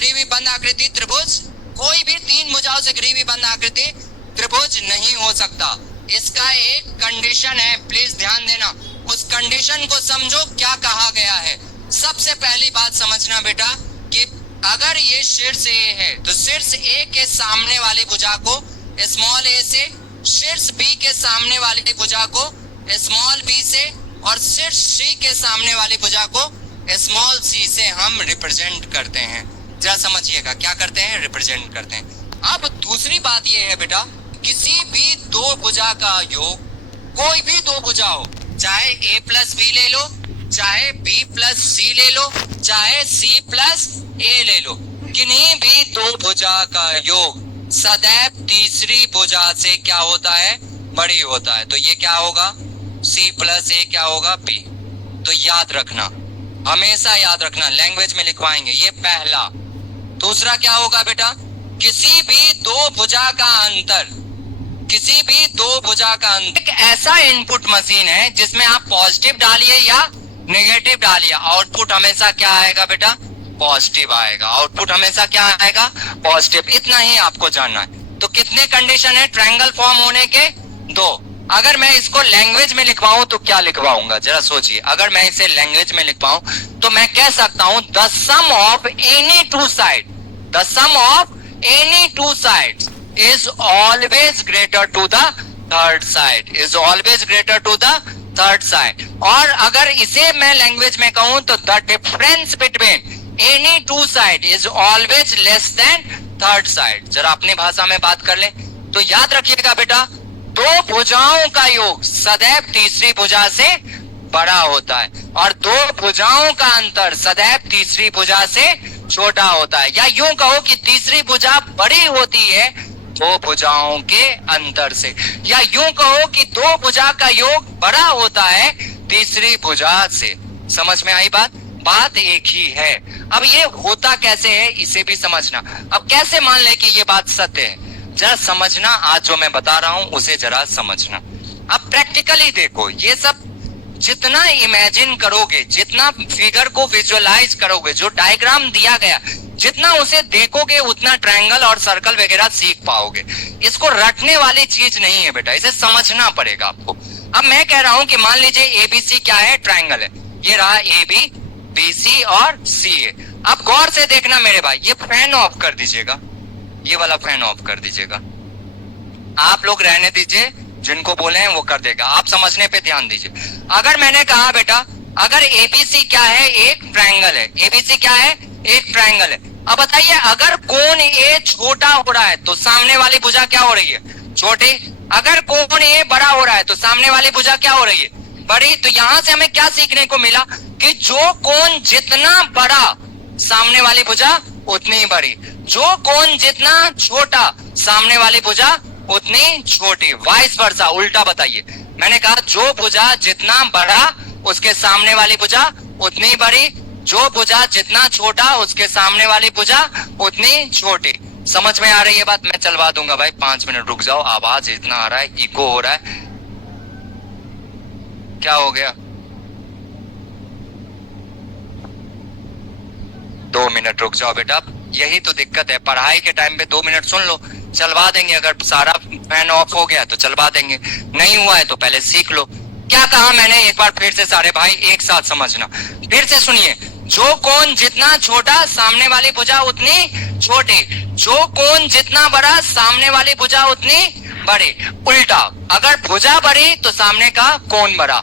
घिरी हुई बंद आकृति त्रिभुज, कोई भी तीन भुजाओं से घिरी हुई बंद आकृति त्रिभुज नहीं हो सकता। इसका एक कंडीशन है, प्लीज ध्यान देना, उस कंडीशन को समझो क्या कहा गया है। सबसे पहली बात समझना बेटा कि अगर ये शीर्ष ए है तो शीर्ष ए के सामने वाली भुजा को स्मॉल ए से, शीर्ष बी के सामने वाली भुजा को स्मॉल बी से और शीर्ष सी के सामने वाली भुजा को स्मॉल सी से हम रिप्रेजेंट करते हैं। जरा समझिएगा क्या करते हैं, रिप्रेजेंट करते हैं। अब दूसरी बात ये है बेटा, किसी भी दो भुजा का योग, कोई भी दो भुजा हो, चाहे a प्लस बी ले लो, चाहे b प्लस सी ले लो, चाहे c प्लस a ले लो, किन्हीं भी दो भुजा का योग सदैव तीसरी भुजा से क्या होता है, बड़ी होता है। तो ये क्या होगा, c प्लस a क्या होगा, b। तो याद रखना, हमेशा याद रखना, लैंग्वेज में लिखवाएंगे, ये पहला। दूसरा क्या होगा बेटा, किसी भी दो भुजा का अंतर, किसी भी दो भुजा का अंतर एक ऐसा इनपुट मशीन है जिसमें आप पॉजिटिव डालिए या नेगेटिव डालिए, आउटपुट हमेशा क्या आएगा बेटा, पॉजिटिव आएगा। आउटपुट हमेशा क्या आएगा, पॉजिटिव। इतना ही आपको जानना है। तो कितने कंडीशन है ट्रायंगल फॉर्म होने के, दो। अगर मैं इसको लैंग्वेज में लिखवाऊं तो क्या लिखवाऊंगा, जरा सोचिए। अगर मैं इसे लैंग्वेज में लिखवाऊं तो मैं कह सकता हूं the sum of any two side, the sum of any two sides is always greater to the third side, is always greater to the third side। और अगर इसे मैं लैंग्वेज में कहूं तो the difference between any two side is always less than third side। जरा अपनी भाषा में बात कर ले तो याद रखिएगा बेटा, दो भुजाओं का योग सदैव तीसरी भुजा से बड़ा होता है और दो भुजाओं का अंतर सदैव तीसरी भुजा से छोटा होता है। या यूं कहो कि तीसरी भुजा बड़ी होती है दो भुजाओं के अंतर से, या यूं कहो कि दो भुजा का योग बड़ा होता है तीसरी भुजा से। समझ में आई बात, बात एक ही है। अब ये होता कैसे है इसे भी समझना। अब कैसे मान ले कि ये बात सत्य है, जरा समझना। आज जो मैं बता रहा हूं उसे जरा समझना। अब प्रैक्टिकली देखो, ये सब जितना इमेजिन करोगे, जितना फिगर को विजुअलाइज करोगे, जो डायग्राम दिया गया जितना उसे देखोगे उतना ट्रायंगल और सर्कल वगैरह सीख पाओगे। इसको रटने वाली चीज नहीं है बेटा, इसे समझना पड़ेगा आपको। अब मैं कह रहा हूं कि मान लीजिए एबीसी क्या है, ट्रायंगल है। ये रहा ए बी, बी सी और सी ए। अब गौर से देखना मेरे भाई, ये फैन ऑफ कर दीजिएगा, ये वाला फैन ऑफ कर दीजिएगा। आप लोग रहने दीजिए, जिनको बोले हैं वो कर देगा, आप समझने पे ध्यान दीजिए। अगर मैंने कहा बेटा, अगर एबीसी क्या है, एक ट्रायंगल है, एबीसी क्या है, एक ट्रायंगल है। अब बताइए, अगर कोण ए छोटा हो रहा है तो सामने वाली भुजा क्या हो रही है, छोटी। अगर कोण ए बड़ा हो रहा है तो सामने वाली भुजा क्या हो रही है, बड़ी। तो यहां से हमें क्या सीखने को मिला कि जो कोण जितना बड़ा सामने वाली भुजा उतनी बड़ी, जो कोण जितना छोटा सामने वाली भुजा उतनी छोटी। वाइस वर्सा, उल्टा बताइए। मैंने कहा जो भुजा जितना बड़ा उसके सामने वाली भुजा उतनी बड़ी, जो भुजा जितना छोटा उसके सामने वाली भुजा उतनी छोटी। समझ में आ रही है बात? मैं चलवा दूंगा भाई, 5 मिनट रुक जाओ। आवाज इतना आ रहा है, इको हो रहा है, क्या हो गया? 2 मिनट रुक जाओ बेटा। यही तो दिक्कत है, पढ़ाई के टाइम पे 2 मिनट सुन लो, चलवा देंगे। अगर सारा फैन ऑफ हो गया तो चलवा देंगे, नहीं हुआ है तो पहले सीख लो। क्या कहा मैंने, एक बार फिर से सारे भाई एक साथ समझना, फिर से सुनिए। जो कोण जितना छोटा सामने वाली भुजा उतनी छोटी, जो कोण जितना बड़ा सामने वाली भुजा उतनी बड़ी। उल्टा, अगर भुजा बड़ी तो सामने का कोण बड़ा,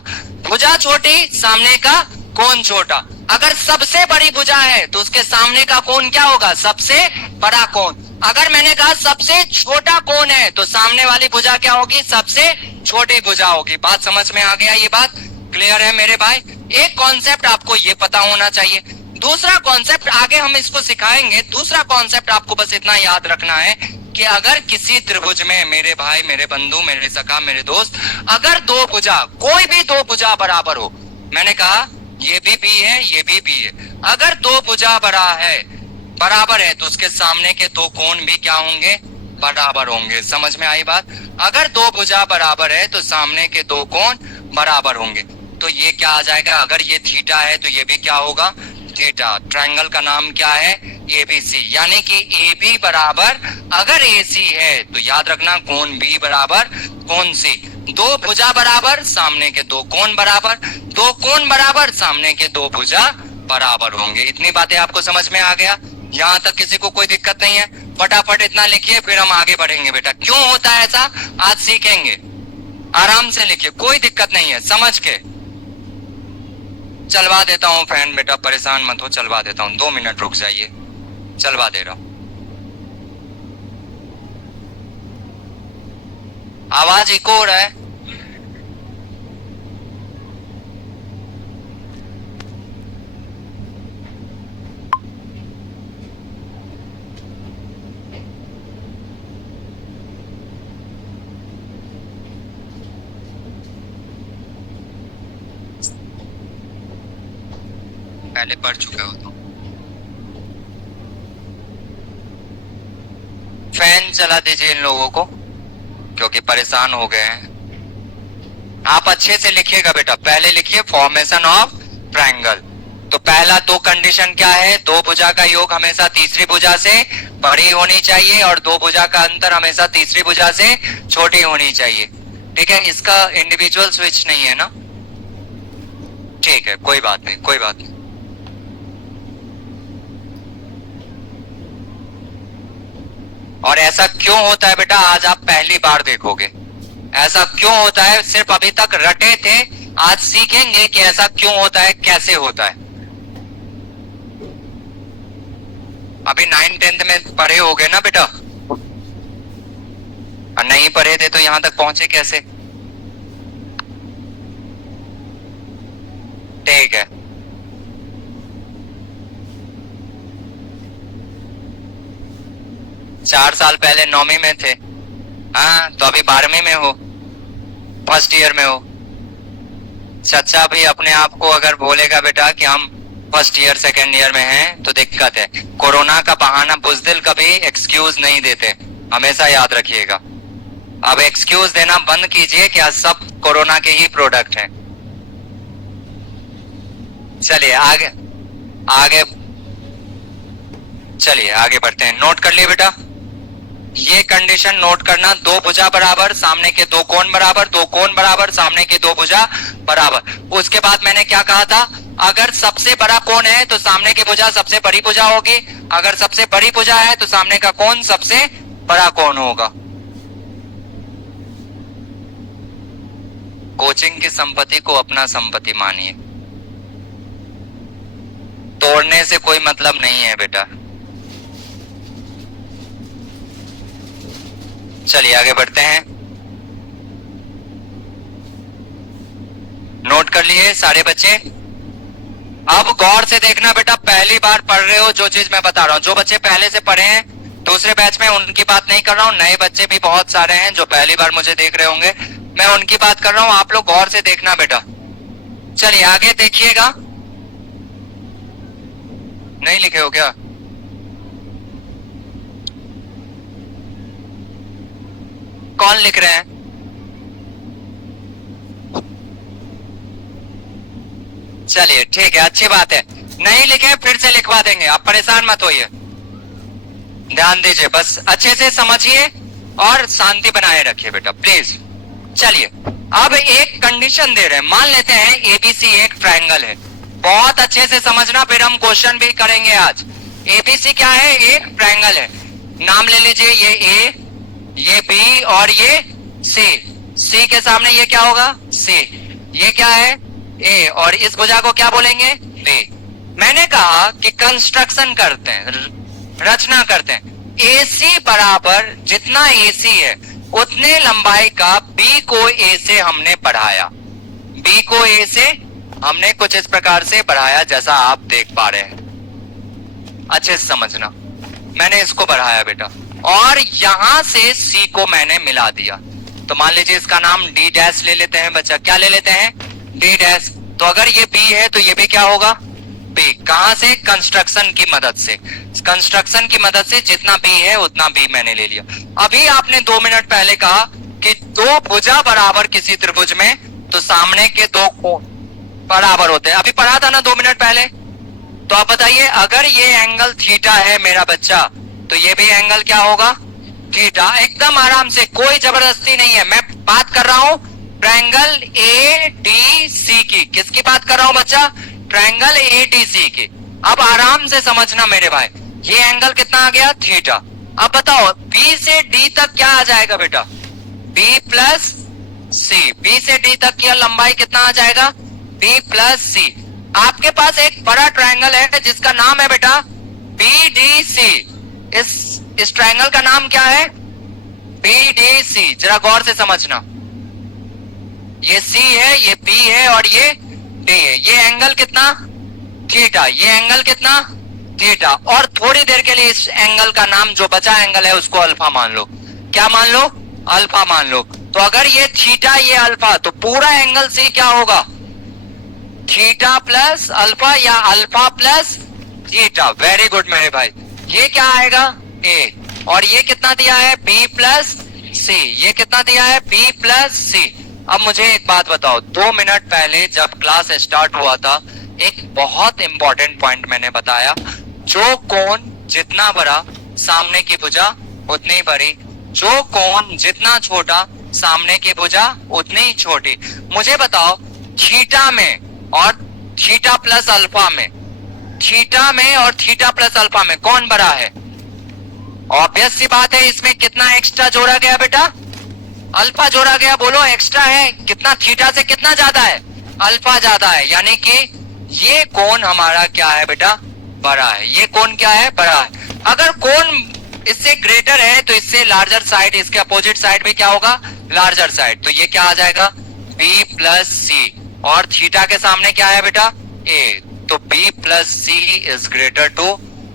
भुजा छोटी सामने का कोण छोटा। अगर सबसे बड़ी भुजा है तो उसके सामने का कोण क्या होगा, सबसे बड़ा कोण। अगर मैंने कहा सबसे छोटा कोण है तो सामने वाली भुजा क्या होगी, सबसे छोटी भुजा होगी। बात समझ में आ गया? ये बात क्लियर है मेरे भाई? एक कॉन्सेप्ट आपको ये पता होना चाहिए। दूसरा कॉन्सेप्ट आगे हम इसको सिखाएंगे। दूसरा कॉन्सेप्ट आपको बस इतना याद रखना है कि अगर किसी त्रिभुज में, मेरे भाई, मेरे बंधु, मेरे सखा, मेरे दोस्त, अगर दो भुजा, कोई भी दो भुजा बराबर हो, मैंने कहा ये भी बी है, ये भी बी है, अगर दो भुजा बराबर है तो उसके सामने के दो कोण भी क्या होंगे, बराबर होंगे। समझ में आई बात? अगर दो भुजा बराबर है तो सामने के दो कोण बराबर होंगे। तो ये क्या आ जाएगा, अगर ये थीटा है तो ये भी क्या होगा, थीटा। ट्रायंगल का नाम क्या है, ABC, यानी कि AB बराबर अगर AC है तो याद रखना कोण B बराबर कोण C। दो भुजा बराबर सामने के दो कोण बराबर, दो कोण बराबर सामने के दो भुजा बराबर होंगे। इतनी बातें आपको समझ में आ गया? यहाँ तक किसी को कोई दिक्कत नहीं है? फटाफट इतना लिखिए फिर हम आगे बढ़ेंगे बेटा। क्यों होता है ऐसा आज सीखेंगे, आराम से लिखिए, कोई दिक्कत नहीं है, समझ के। चलवा देता हूँ फैन बेटा, परेशान मत हो, चलवा देता हूँ, 2 मिनट रुक जाइए, चलवा दे रहा हूं। आवाज इको हो रहा है? पहले पढ़ चुके हो तो फैन चला दीजिए इन लोगों को, क्योंकि परेशान हो गए हैं। आप अच्छे से लिखिएगा बेटा। पहले लिखिए फॉर्मेशन ऑफ ट्रायंगल। तो पहला दो कंडीशन क्या है? दो भुजा का योग हमेशा तीसरी भुजा से बड़ी होनी चाहिए और दो भुजा का अंतर हमेशा तीसरी भुजा से छोटी होनी चाहिए। ठीक है, इसका इंडिविजुअल स्विच नहीं है ना? ठीक है, कोई बात नहीं, कोई बात नहीं। और ऐसा क्यों होता है बेटा, आज आप पहली बार देखोगे। ऐसा क्यों होता है, सिर्फ अभी तक रटे थे, आज सीखेंगे कि ऐसा क्यों होता है, कैसे होता है। अभी 9th-10th में पढ़े होगे ना बेटा, और नहीं पढ़े थे तो यहां तक पहुंचे कैसे? ठीक है, चार साल पहले 9वीं में थे, हाँ तो अभी 12वीं में हो, फर्स्ट ईयर में हो। चचा भी अपने आप को अगर बोलेगा बेटा कि हम फर्स्ट ईयर सेकेंड ईयर में हैं तो दिक्कत है। कोरोना का बहाना बुज़दिल कभी एक्सक्यूज नहीं देते, हमेशा याद रखिएगा। अब एक्सक्यूज देना बंद कीजिए, क्या सब कोरोना के ही प्रोडक्ट हैं। चलिए आगे आगे, चलिए आगे बढ़ते हैं। नोट कर लिए बेटा, ये कंडीशन नोट करना, दो भुजा बराबर सामने के दो कोण बराबर, दो कोण बराबर सामने के दो भुजा बराबर। उसके बाद मैंने क्या कहा था, अगर सबसे बड़ा कोण है तो सामने की भुजा सबसे बड़ी भुजा होगी, अगर सबसे बड़ी भुजा है तो सामने का कोण सबसे बड़ा कोण होगा। कोचिंग की संपत्ति को अपना संपत्ति मानिए, तोड़ने से कोई मतलब नहीं है बेटा। चलिए आगे बढ़ते हैं। नोट कर लिए सारे बच्चे? अब गौर से देखना बेटा, पहली बार पढ़ रहे हो जो चीज मैं बता रहा हूं। जो बच्चे पहले से पढ़े हैं दूसरे बैच में, उनकी बात नहीं कर रहा हूं। नए बच्चे भी बहुत सारे हैं जो पहली बार मुझे देख रहे होंगे, मैं उनकी बात कर रहा हूं। आप लोग गौर से देखना बेटा। चलिए आगे देखिएगा। नहीं लिखे हो क्या? कौन लिख रहे हैं? चलिए ठीक है, अच्छी बात है। नहीं लिखे फिर से लिखवा देंगे, आप परेशान मत होइए। ध्यान दीजिए, बस अच्छे से समझिए और शांति बनाए रखिए बेटा प्लीज। चलिए अब एक कंडीशन दे रहे हैं, मान लेते हैं एबीसी एक ट्रायंगल है। बहुत अच्छे से समझना, फिर हम क्वेश्चन भी करेंगे आज। एबीसी क्या है? एक ट्रायंगल है। नाम ले लीजिए, ये ए, ये बी और ये सी। सी के सामने ये क्या होगा? सी। ये क्या है? ए, और इस भुजा को क्या बोलेंगे? बी। मैंने कहा कि कंस्ट्रक्शन करते हैं, रचना करते हैं। AC बराबर जितना AC है उतने लंबाई का B को A से हमने बढ़ाया। B को A से हमने कुछ इस प्रकार से बढ़ाया जैसा आप देख पा रहे हैं। अच्छे से समझना, मैंने इसको बढ़ाया बेटा, और यहां से C को मैंने मिला दिया। तो मान लीजिए इसका नाम D डैश ले लेते हैं बच्चा। क्या ले लेते हैं? D dash. तो अगर ये B है तो ये भी क्या होगा? B। कहां से? कंस्ट्रक्शन की मदद से। कंस्ट्रक्शन की मदद से जितना B है उतना B मैंने ले लिया। अभी आपने 2 मिनट पहले कहा कि दो भुजा बराबर किसी त्रिभुज में तो सामने के दो कोण बराबर होते हैं। अभी पढ़ा था ना 2 मिनट पहले? तो आप बताइए, अगर ये एंगल थीटा है मेरा बच्चा, तो ये भी एंगल क्या होगा? थीटा। एकदम आराम से, कोई जबरदस्ती नहीं है। मैं बात कर रहा हूं ट्रायंगल ए डी सी की। किसकी बात कर रहा हूं बच्चा? ट्रायंगल ए डी सी की। अब आराम से समझना मेरे भाई, ये एंगल कितना आ गया? थीटा। अब बताओ बी से डी तक क्या आ जाएगा बेटा? बी प्लस सी। बी से डी तक की लंबाई कितना आ जाएगा? बी प्लस सी। आपके पास एक बड़ा ट्रायंगल है जिसका नाम है बेटा बी डी सी। इस ट्रायंगल का नाम क्या है? B D C. जरा गौर से समझना, ये सी है, ये बी है और ये डी है। ये एंगल कितना? थीटा। ये एंगल कितना? थीटा। और थोड़ी देर के लिए इस एंगल का नाम, जो बचा एंगल है, उसको अल्फा मान लो। क्या मान लो? अल्फा मान लो। तो अगर ये थीटा, ये अल्फा, तो पूरा एंगल सी क्या होगा? थीटा प्लस अल्फा या alpha plus theta. Very good मेरे भाई। ये क्या आएगा? ए। और ये कितना दिया है? बी प्लस सी। ये कितना दिया है? बी प्लस सी। अब मुझे एक बात बताओ, 2 मिनट पहले जब क्लास स्टार्ट हुआ था, एक बहुत इंपॉर्टेंट पॉइंट मैंने बताया, जो कोण जितना बड़ा सामने की भुजा उतनी बड़ी, जो कोण जितना छोटा सामने की भुजा उतनी ही छोटी। मुझे बताओ थीटा में और थीटा प्लस अल्फा में, थीटा में और थीटा प्लस अल्फा में कौन बड़ा है? ऑब्वियस सी बात है, इसमें कितना एक्स्ट्रा जोड़ा गया बेटा? अल्फा जोड़ा गया। बोलो एक्स्ट्रा है कितना? थीटा से कितना ज्यादा है? अल्फा ज्यादा है। यानी कि ये कोण हमारा क्या है बेटा? बड़ा है। ये कोण क्या है? बड़ा है। अगर कोण इससे ग्रेटर है तो इससे लार्जर साइड, इसके अपोजिट साइड भी क्या होगा? Larger side. तो ये क्या आ जाएगा? B plus C. और थीटा के सामने क्या है बेटा? ए। तो B plus C is greater to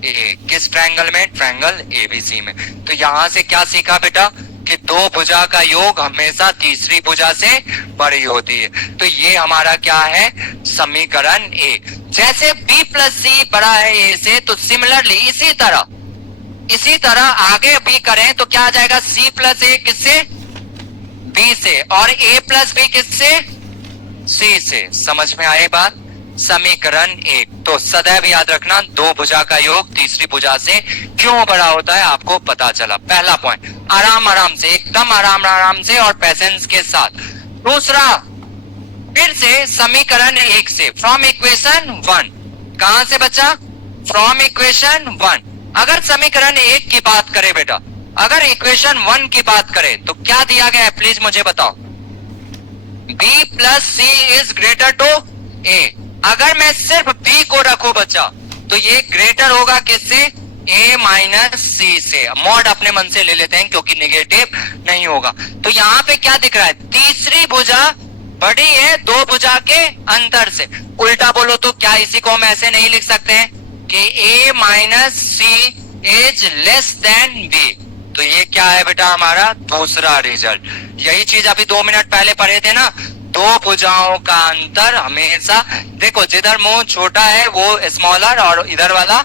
A. किस ट्रायंगल में? ट्रायंगल एबीसी में। तो यहां से क्या सीखा बेटा? कि दो भुजा का योग हमेशा तीसरी भुजा से बड़ी होती है। तो ये हमारा क्या है? समीकरण ए। जैसे b प्लस सी बड़ा है ए से, तो सिमिलरली इसी तरह आगे भी करें तो क्या आ जाएगा? c प्लस ए किससे? b से। और a प्लस बी किससे? c से। समझ में आई बात? समीकरण एक। तो सदैव याद रखना, दो भुजा का योग तीसरी भुजा से क्यों बड़ा होता है, आपको पता चला। पहला पॉइंट, आराम से, एकदम आराम से और पेशेंस के साथ। दूसरा, फिर से समीकरण एक से, फ्रॉम इक्वेशन 1। कहां से बच्चा? From equation 1। अगर समीकरण एक की बात करें बेटा, अगर इक्वेशन 1 की बात करें तो क्या दिया गया है, प्लीज मुझे बताओ। b plus C is greater to A. अगर मैं सिर्फ b को रखूं बच्चा, तो ये ग्रेटर होगा किससे? a माइनस सी से। मॉड अपने मन से ले लेते हैं क्योंकि निगेटिव नहीं होगा। तो यहाँ पे क्या दिख रहा है? तीसरी भुजा बड़ी है दो भुजा के अंतर से। उल्टा बोलो तो क्या इसी को हम ऐसे नहीं लिख सकते हैं कि a minus C is less than b? तो ये क्या है बेटा? हमारा दूसरा रिजल्ट। यही चीज अभी 2 मिनट पहले पढ़े थे ना, दो भुजाओं का अंतर हमेशा, देखो जिधर मुंह छोटा है वो स्मॉलर और इधर वाला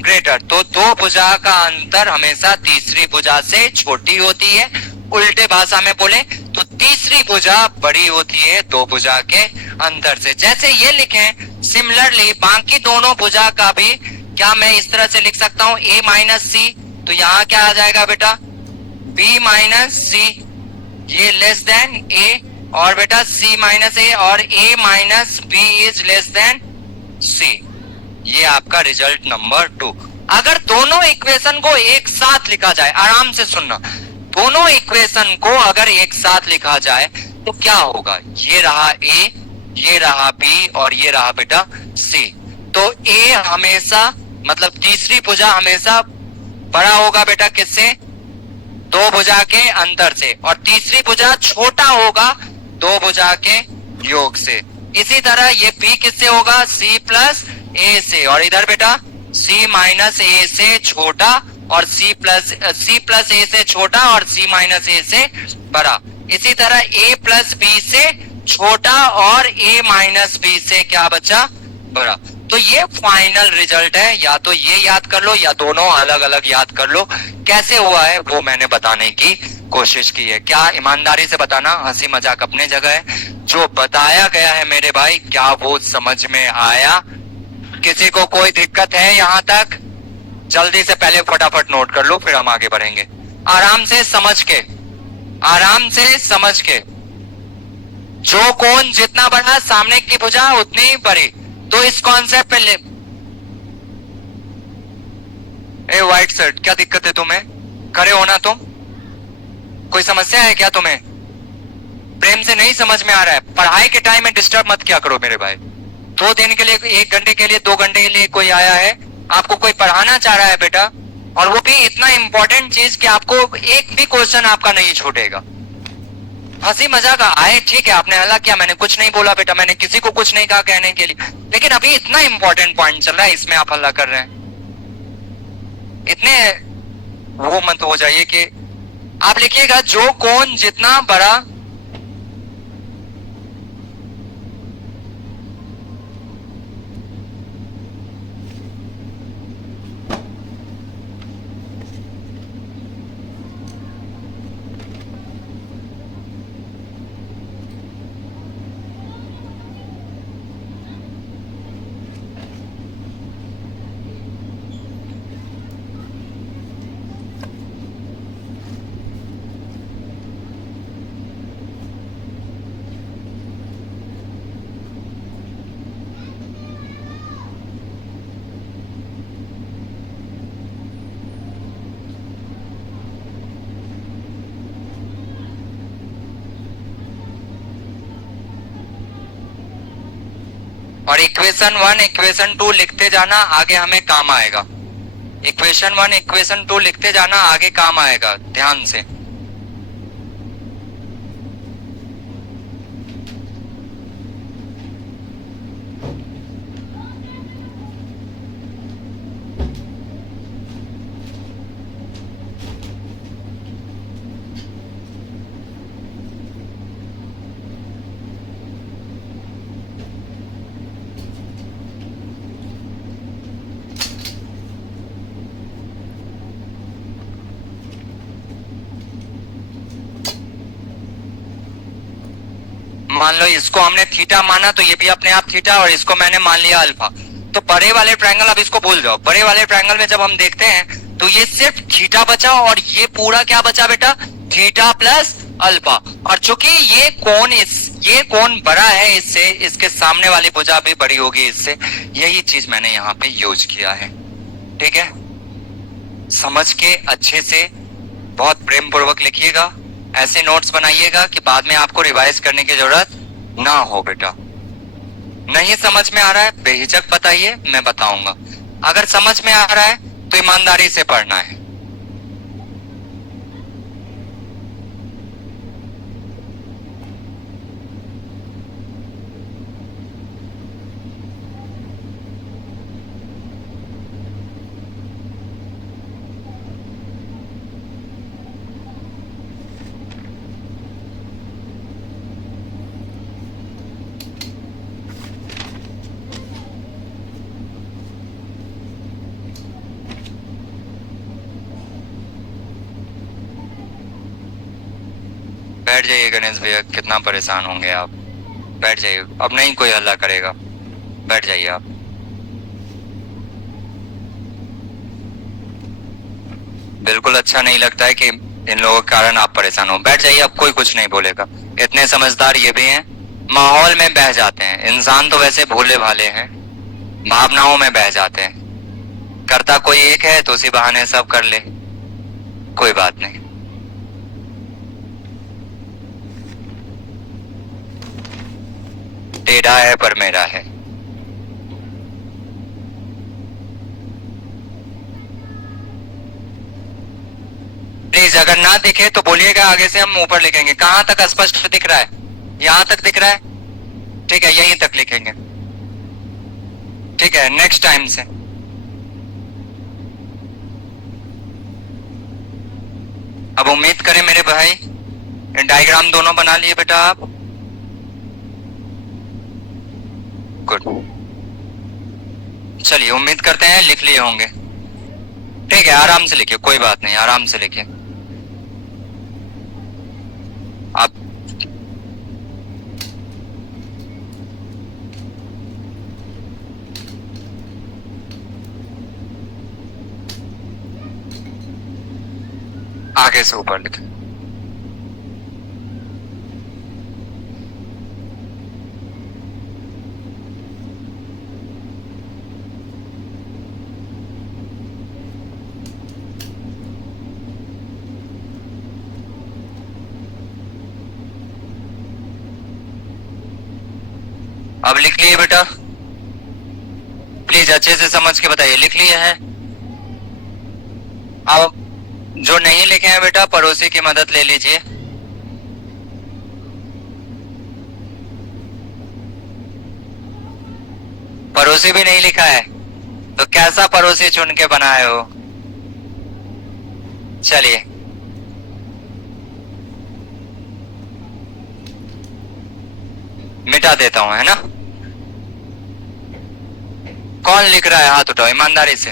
ग्रेटर, तो दो भुजा का अंतर हमेशा तीसरी भुजा से छोटी होती है। उल्टे भाषा में बोले तो तीसरी भुजा बड़ी होती है दो भुजा के अंतर से। जैसे ये लिखें, सिमिलरली बाकी दोनों भुजा का भी क्या मैं इस तरह से लिख सकता हूं? a माइनस सी। तो यहाँ क्या आ जाएगा बेटा? b माइनस सी, ये लेस देन a, और बेटा c माइनस ए, और a minus b is less then c। ये आपका रिजल्ट नंबर 2। अगर दोनों इक्वेशन को एक साथ लिखा जाए, आराम से सुनना, दोनों इक्वेशन को अगर एक साथ लिखा जाए तो क्या होगा? ये रहा a, ये रहा b और ये रहा बेटा c। तो a हमेशा, मतलब तीसरी भुजा हमेशा बड़ा होगा बेटा किससे? दो भुजा के अंतर से। और तीसरी भुजा छोटा होगा दो भुजा के योग से। इसी तरह ये b किससे होगा? c प्लस a से। और इधर बेटा c माइनस a से छोटा और c प्लस a से छोटा और c माइनस a से बड़ा। इसी तरह a प्लस b से छोटा और a माइनस b से क्या बच्चा? बड़ा। तो ये फाइनल रिजल्ट है। या तो ये याद कर लो या दोनों अलग अलग याद कर लो। कैसे हुआ है वो मैंने बताने की कोशिश की है। क्या ईमानदारी से बताना, हंसी मजाक अपने जगह है। जो बताया गया है मेरे भाई, क्या वो समझ में आया? किसी को कोई दिक्कत है यहाँ तक? जल्दी से पहले फटाफट नोट कर लो, फिर हम आगे बढ़ेंगे। आराम से समझ के, आराम से समझ के। जो कोण जितना बड़ा, सामने की भुजा उतनी ही बड़ी। तो इस कॉन्सेप्ट पे ले। ए व्हाइट शर्ट, क्या दिक्कत है तुम्हें? खड़े होना तुम। कोई समस्या है क्या तुम्हें? प्रेम से नहीं समझ में आ रहा है? पढ़ाई के टाइम में डिस्टर्ब मत किया करो मेरे भाई। 2 दिन के लिए, 1 घंटे के लिए, 2 घंटे के लिए कोई आया है, आपको कोई पढ़ाना चाह रहा है बेटा, और वो भी इतना इंपॉर्टेंट चीज कि आपको एक भी क्वेश्चन आपका नहीं छूटेगा। हंसी मजाक आए ठीक है, आपने हल्ला किया, मैंने कुछ नहीं बोला बेटा, मैंने किसी को कुछ नहीं कहा कहने के लिए, लेकिन अभी इतना इंपॉर्टेंट पॉइंट चल रहा है, इसमें आप हल्ला कर रहे हैं। इतने वो मत हो जाइए कि आप लिखिएगा जो कोण जितना बड़ा, और इक्वेशन 1 इक्वेशन 2 लिखते जाना, आगे हमें काम आएगा। इक्वेशन 1 इक्वेशन 2 लिखते जाना, आगे काम आएगा, ध्यान से। मान लो इसको हमने थीटा माना, तो ये भी अपने आप थीटा, और इसको मैंने मान लिया अल्फा। तो बड़े वाले ट्रायंगल, अब इसको भूल जाओ। बड़े वाले ट्रायंगल में जब हम देखते हैं तो ये सिर्फ थीटा बचा, और ये पूरा क्या बचा बेटा? Theta plus alpha. और चूंकि ये कोण बड़ा है इससे, इसके सामने वाली भुजा भी बड़ी होगी इससे, यही चीज मैंने यहाँ पे यूज किया है। ठीक है, समझ के अच्छे से बहुत प्रेम पूर्वक लिखिएगा, ऐसे नोट्स बनाइएगा कि बाद में आपको रिवाइज करने की जरूरत ना हो बेटा। नहीं समझ में आ रहा है बेहिचक बताइए, मैं बताऊंगा। अगर समझ में आ रहा है तो ईमानदारी से पढ़ना है। बैठ जाइए गणेश भैया, कितना परेशान होंगे आप। बैठ जाइए, अब नहीं कोई हल्ला करेगा, बैठ जाइए आप। बिल्कुल अच्छा नहीं लगता है कि इन लोगों के कारण आप परेशान हो। बैठ जाइए, अब कोई कुछ नहीं बोलेगा। इतने समझदार ये भी हैं, माहौल में बह जाते हैं। इंसान तो वैसे भोले भाले हैं, भावनाओं में बह जाते हैं। करता कोई एक है तो उसी बहाने सब कर ले, कोई बात नहीं। टेढ़ा है पर मेरा है। प्लीज अगर ना दिखे तो बोलिएगा, आगे से हम ऊपर लिखेंगे। कहां तक स्पष्ट दिख रहा है? यहां तक दिख रहा है? ठीक है, यहीं तक लिखेंगे। ठीक है, नेक्स्ट टाइम से। अब उम्मीद करें मेरे भाई, डायग्राम दोनों बना लिए बेटा आप? गुड, चलिए उम्मीद करते हैं लिख लिए होंगे। ठीक है, आराम से लिखिए, कोई बात नहीं, आराम से लिखिए आप। आगे से ऊपर लिखें। अब लिख लिए बेटा, प्लीज अच्छे से समझ के बताइए, लिख लिए हैं? अब जो नहीं लिखे हैं बेटा, पड़ोसी की मदद ले लीजिए। पड़ोसी भी नहीं लिखा है तो कैसा पड़ोसी चुन के बनाए हो? चलिए, मिटा देता हूं, है ना? कौन लिख रहा है? हाथ उठाओ ईमानदारी से।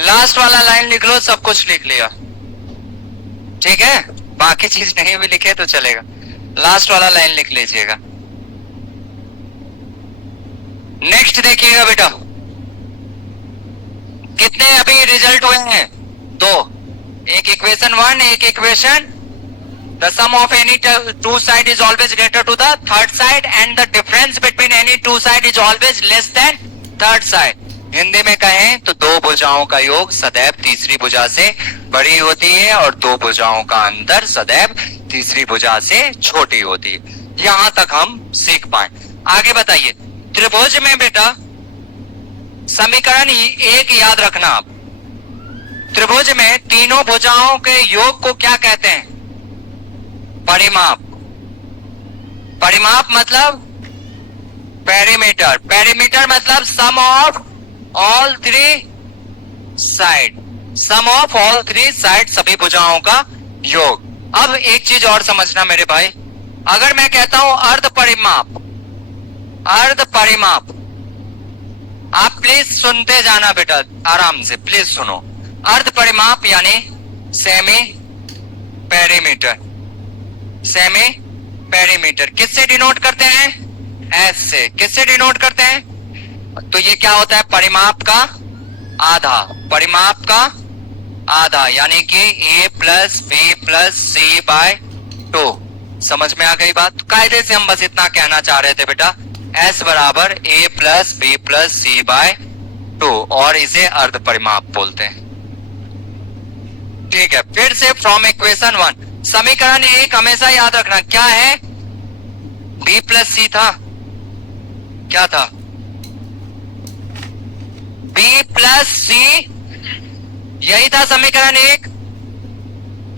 लास्ट वाला लाइन लिख लो, सब कुछ लिख लिया, ठीक है? बाकी चीज नहीं भी लिखे तो चलेगा, लास्ट वाला लाइन लिख लीजिएगा। नेक्स्ट देखिएगा बेटा, कितने अभी रिजल्ट हुए हैं? 2, एक इक्वेशन 1, एक equation the sum of any two side is always greater to the third side and the difference between any two side is always less than third side. Hindi में कहें तो दो भुजाओं का योग सदैव तीसरी भुजा से बड़ी होती है और दो भुजाओं का अंतर सदैव तीसरी भुजा से छोटी होती है। यहां तक हम सीख पाए। आगे बताइए, त्रिभुज में बेटा समीकरण एक याद रखना आप, त्रिभुज में तीनों भुजाओं के योग को क्या कहते हैं? परिमाप। परिमाप मतलब पेरीमीटर। पेरीमीटर मतलब sum of all three side, sum of all three side, सभी भुजाओं का योग। अब एक चीज और समझना मेरे भाई, अगर मैं कहता हूं अर्ध परिमाप, अर्ध परिमाप, आप प्लीज सुनते जाना बेटा, आराम से प्लीज सुनो। अर्ध परिमाप यानी सेमी पेरीमीटर। सेमी पेरीमीटर किससे डिनोट करते हैं? एस से। किससे डिनोट करते हैं? तो ये क्या होता है? परिमाप का आधा, परिमाप का आधा, यानी कि a plus B plus C by 2। समझ में आ गई बात? कायदे से हम बस इतना कहना चाह रहे थे बेटा, S बराबर a plus B plus C by 2, और इसे अर्ध परिमाप बोलते हैं। ठीक है, फिर से फ्रॉम इक्वेशन 1, समीकरण एक हमेशा याद रखना क्या है? b प्लस सी था, क्या था? b प्लस सी, यही था समीकरण एक।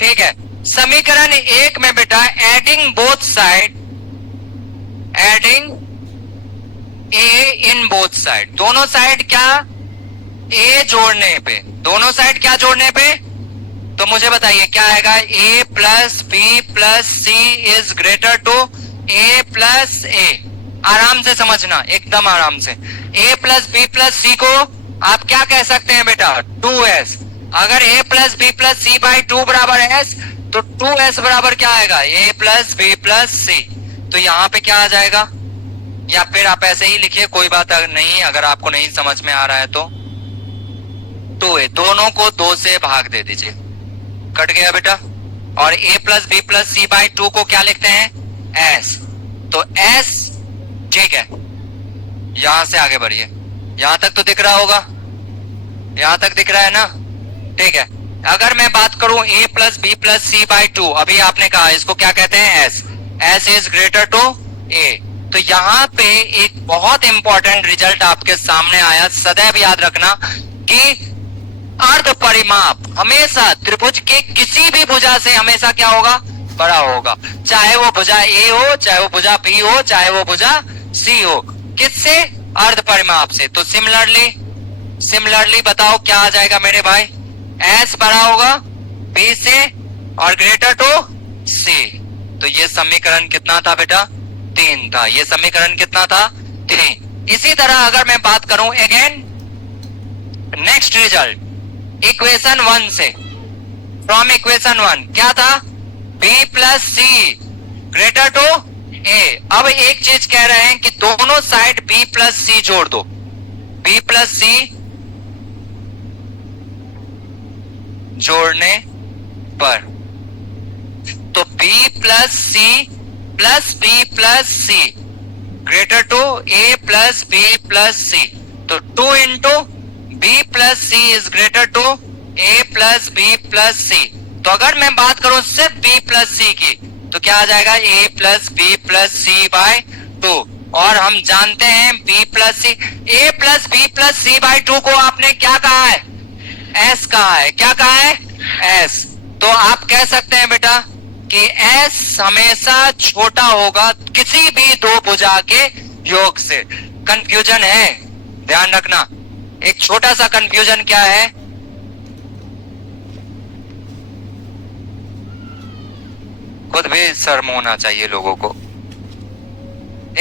ठीक है, समीकरण एक में बेटा adding both side, adding a in both side, दोनों साइड क्या? a जोड़ने पे, दोनों साइड क्या जोड़ने पे? तो मुझे बताइए क्या आएगा? a plus B plus C is greater to a plus A. आराम से समझना, एकदम आराम से। a plus B plus C को आप क्या कह सकते हैं बेटा? 2s। अगर a plus B plus C by 2 बराबर s, तो 2s बराबर क्या आएगा? a plus B plus C. तो यहाँ पे क्या आ जाएगा? या फिर आप ऐसे ही लिखिए, कोई बात नहीं, अगर आपको नहीं समझ में आ रहा है तो 2a, दोनों को 2 से भाग दे दीजिए, कट गया बेटा। और a plus B plus C by 2 को क्या लिखते हैं? s। तो s, ठीक है, यहां से आगे बढ़िए, यहां तक तो दिख रहा होगा, यहां तक दिख रहा है ना? ठीक है, अगर मैं बात करूं a plus B plus C by 2, अभी आपने कहा इसको क्या कहते हैं? s। s is greater to a। तो यहाँ पे एक बहुत इंपॉर्टेंट रिजल्ट आपके सामने आया, सदैव याद रखना कि अर्ध परिमाप हमेशा त्रिभुज के किसी भी भुजा से हमेशा क्या होगा? बड़ा होगा, चाहे वो भुजा ए हो, चाहे वो भुजा बी हो, चाहे वो भुजा सी हो। किससे? अर्ध परिमाप से। तो सिमिलरली बताओ क्या आ जाएगा मेरे भाई? एस बड़ा होगा बी से और ग्रेटर टू सी। तो ये समीकरण कितना था बेटा? 3 था। ये समीकरण कितना था? 3। इसी तरह अगर मैं बात करूं अगेन नेक्स्ट रिजल्ट इक्वेशन 1 से, फ्रॉम इक्वेशन 1 क्या था, b plus C greater to A. अब एक चीज कह रहे हैं कि दोनों साइड b प्लस सी जोड़ दो, b प्लस सी जोड़ने पर, तो b plus C plus b plus C greater to a plus b plus C, तो 2 into b plus C is greater to a plus b plus C. तो अगर मैं बात करूं सिर्फ b प्लस सी की तो क्या आ जाएगा, a plus b plus C by 2। और हम जानते हैं b प्लस सी, a plus b plus C by 2 को आपने क्या कहा है, s कहा है। क्या कहा है, s। तो आप कह सकते हैं बेटा कि s हमेशा छोटा होगा किसी भी दो भुजा के योग से। कंफ्यूजन है, ध्यान रखना, एक छोटा सा कंफ्यूजन क्या है, खुद भी शर्म होना चाहिए लोगों को।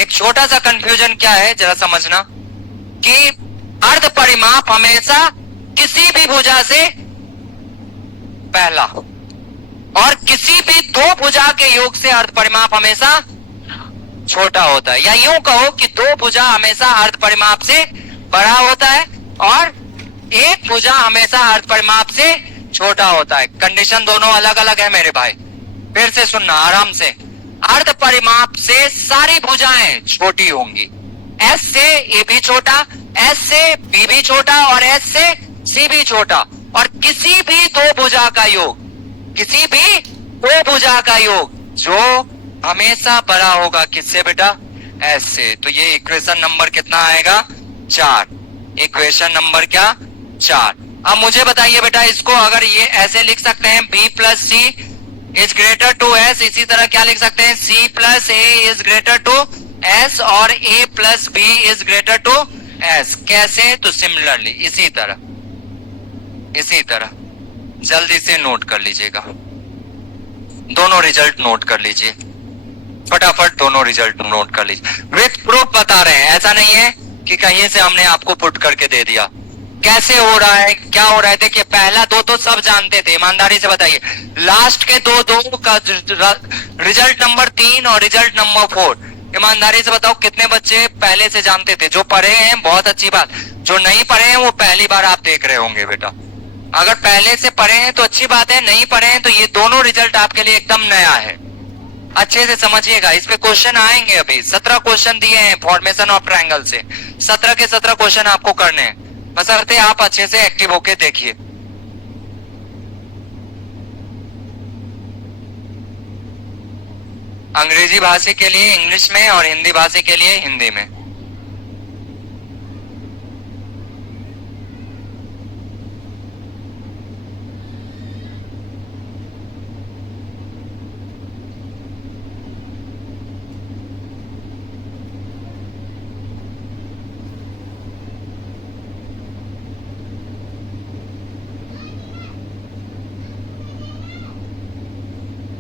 एक छोटा सा कंफ्यूजन क्या है जरा समझना, कि अर्ध परिमाप हमेशा किसी भी भुजा से पहला और किसी भी दो भुजा के योग से अर्ध परिमाप हमेशा छोटा होता है। या यूं कहो कि दो भुजा हमेशा अर्ध परिमाप से बड़ा होता है और एक भुजा हमेशा अर्ध परिमाप से छोटा होता है। कंडीशन दोनों अलग अलग है मेरे भाई, फिर से सुनना आराम से। अर्ध परिमाप से सारी भुजाएं छोटी होंगी, S से A भी छोटा, S से B भी छोटा और S से C भी छोटा। और किसी भी दो भुजा का योग, किसी भी दो भुजा का योग जो हमेशा बड़ा होगा किससे बेटा, S से। तो ये इक्वेशन नंबर कितना आएगा, 4। इक्वेशन नंबर क्या, 4। अब मुझे बताइए बेटा, इसको अगर ये ऐसे लिख सकते हैं b plus C is greater to s, इसी तरह क्या लिख सकते हैं, c plus a is greater to s और a plus b is greater to s। कैसे, तो सिमिलरली इसी तरह, इसी तरह जल्दी से नोट कर लीजिएगा, दोनों रिजल्ट नोट कर लीजिए फटाफट, दोनों रिजल्ट नोट कर लीजिए। विथ प्रूफ बता रहे हैं, ऐसा नहीं है कि कहीं से हमने आपको पुट करके दे दिया। कैसे हो रहा है, क्या हो रहा है, देखिए पहला दो तो सब जानते थे, ईमानदारी से बताइए। लास्ट के दो का रिजल्ट नंबर 3 और रिजल्ट नंबर 4, ईमानदारी से बताओ कितने बच्चे पहले से जानते थे। जो पढ़े हैं बहुत अच्छी बात, जो नहीं पढ़े हैं वो पहली बार आप देख रहे होंगे बेटा। अगर पहले से पढ़े हैं तो अच्छी बात है, नहीं पढ़े हैं तो ये दोनों रिजल्ट आपके लिए एकदम नया है। अच्छे से समझिएगा, इस पे क्वेश्चन आएंगे। अभी 17 क्वेश्चन दिए हैं फॉर्मेशन ऑफ ट्रायंगल से, 17 के 17 क्वेश्चन आपको करने हैं, बशर्ते आप अच्छे से एक्टिव होके देखिए। अंग्रेजी भाषी के लिए इंग्लिश में और हिंदी भाषी के लिए हिंदी में।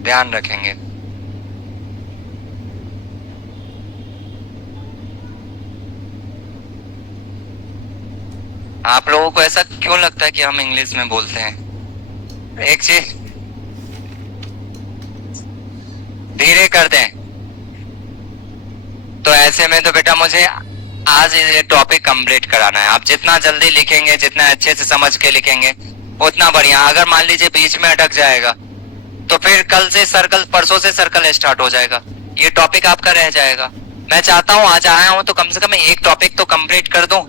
ध्यान रखेंगे। आप लोगों को ऐसा क्यों लगता है कि हम इंग्लिश में बोलते हैं? एक चीज धीरे कर दें। तो ऐसे में तो बेटा मुझे आज ये टॉपिक कंप्लीट कराना है। आप जितना जल्दी लिखेंगे, जितना अच्छे से समझ के लिखेंगे उतना बढ़िया। अगर मान लीजिए बीच में अटक जाएगा तो फिर कल से सर्कल, परसों से सर्कल स्टार्ट हो जाएगा, ये टॉपिक आपका रह जाएगा। मैं चाहता हूं आज आया हूं तो कम से कम एक टॉपिक तो कंप्लीट कर दूं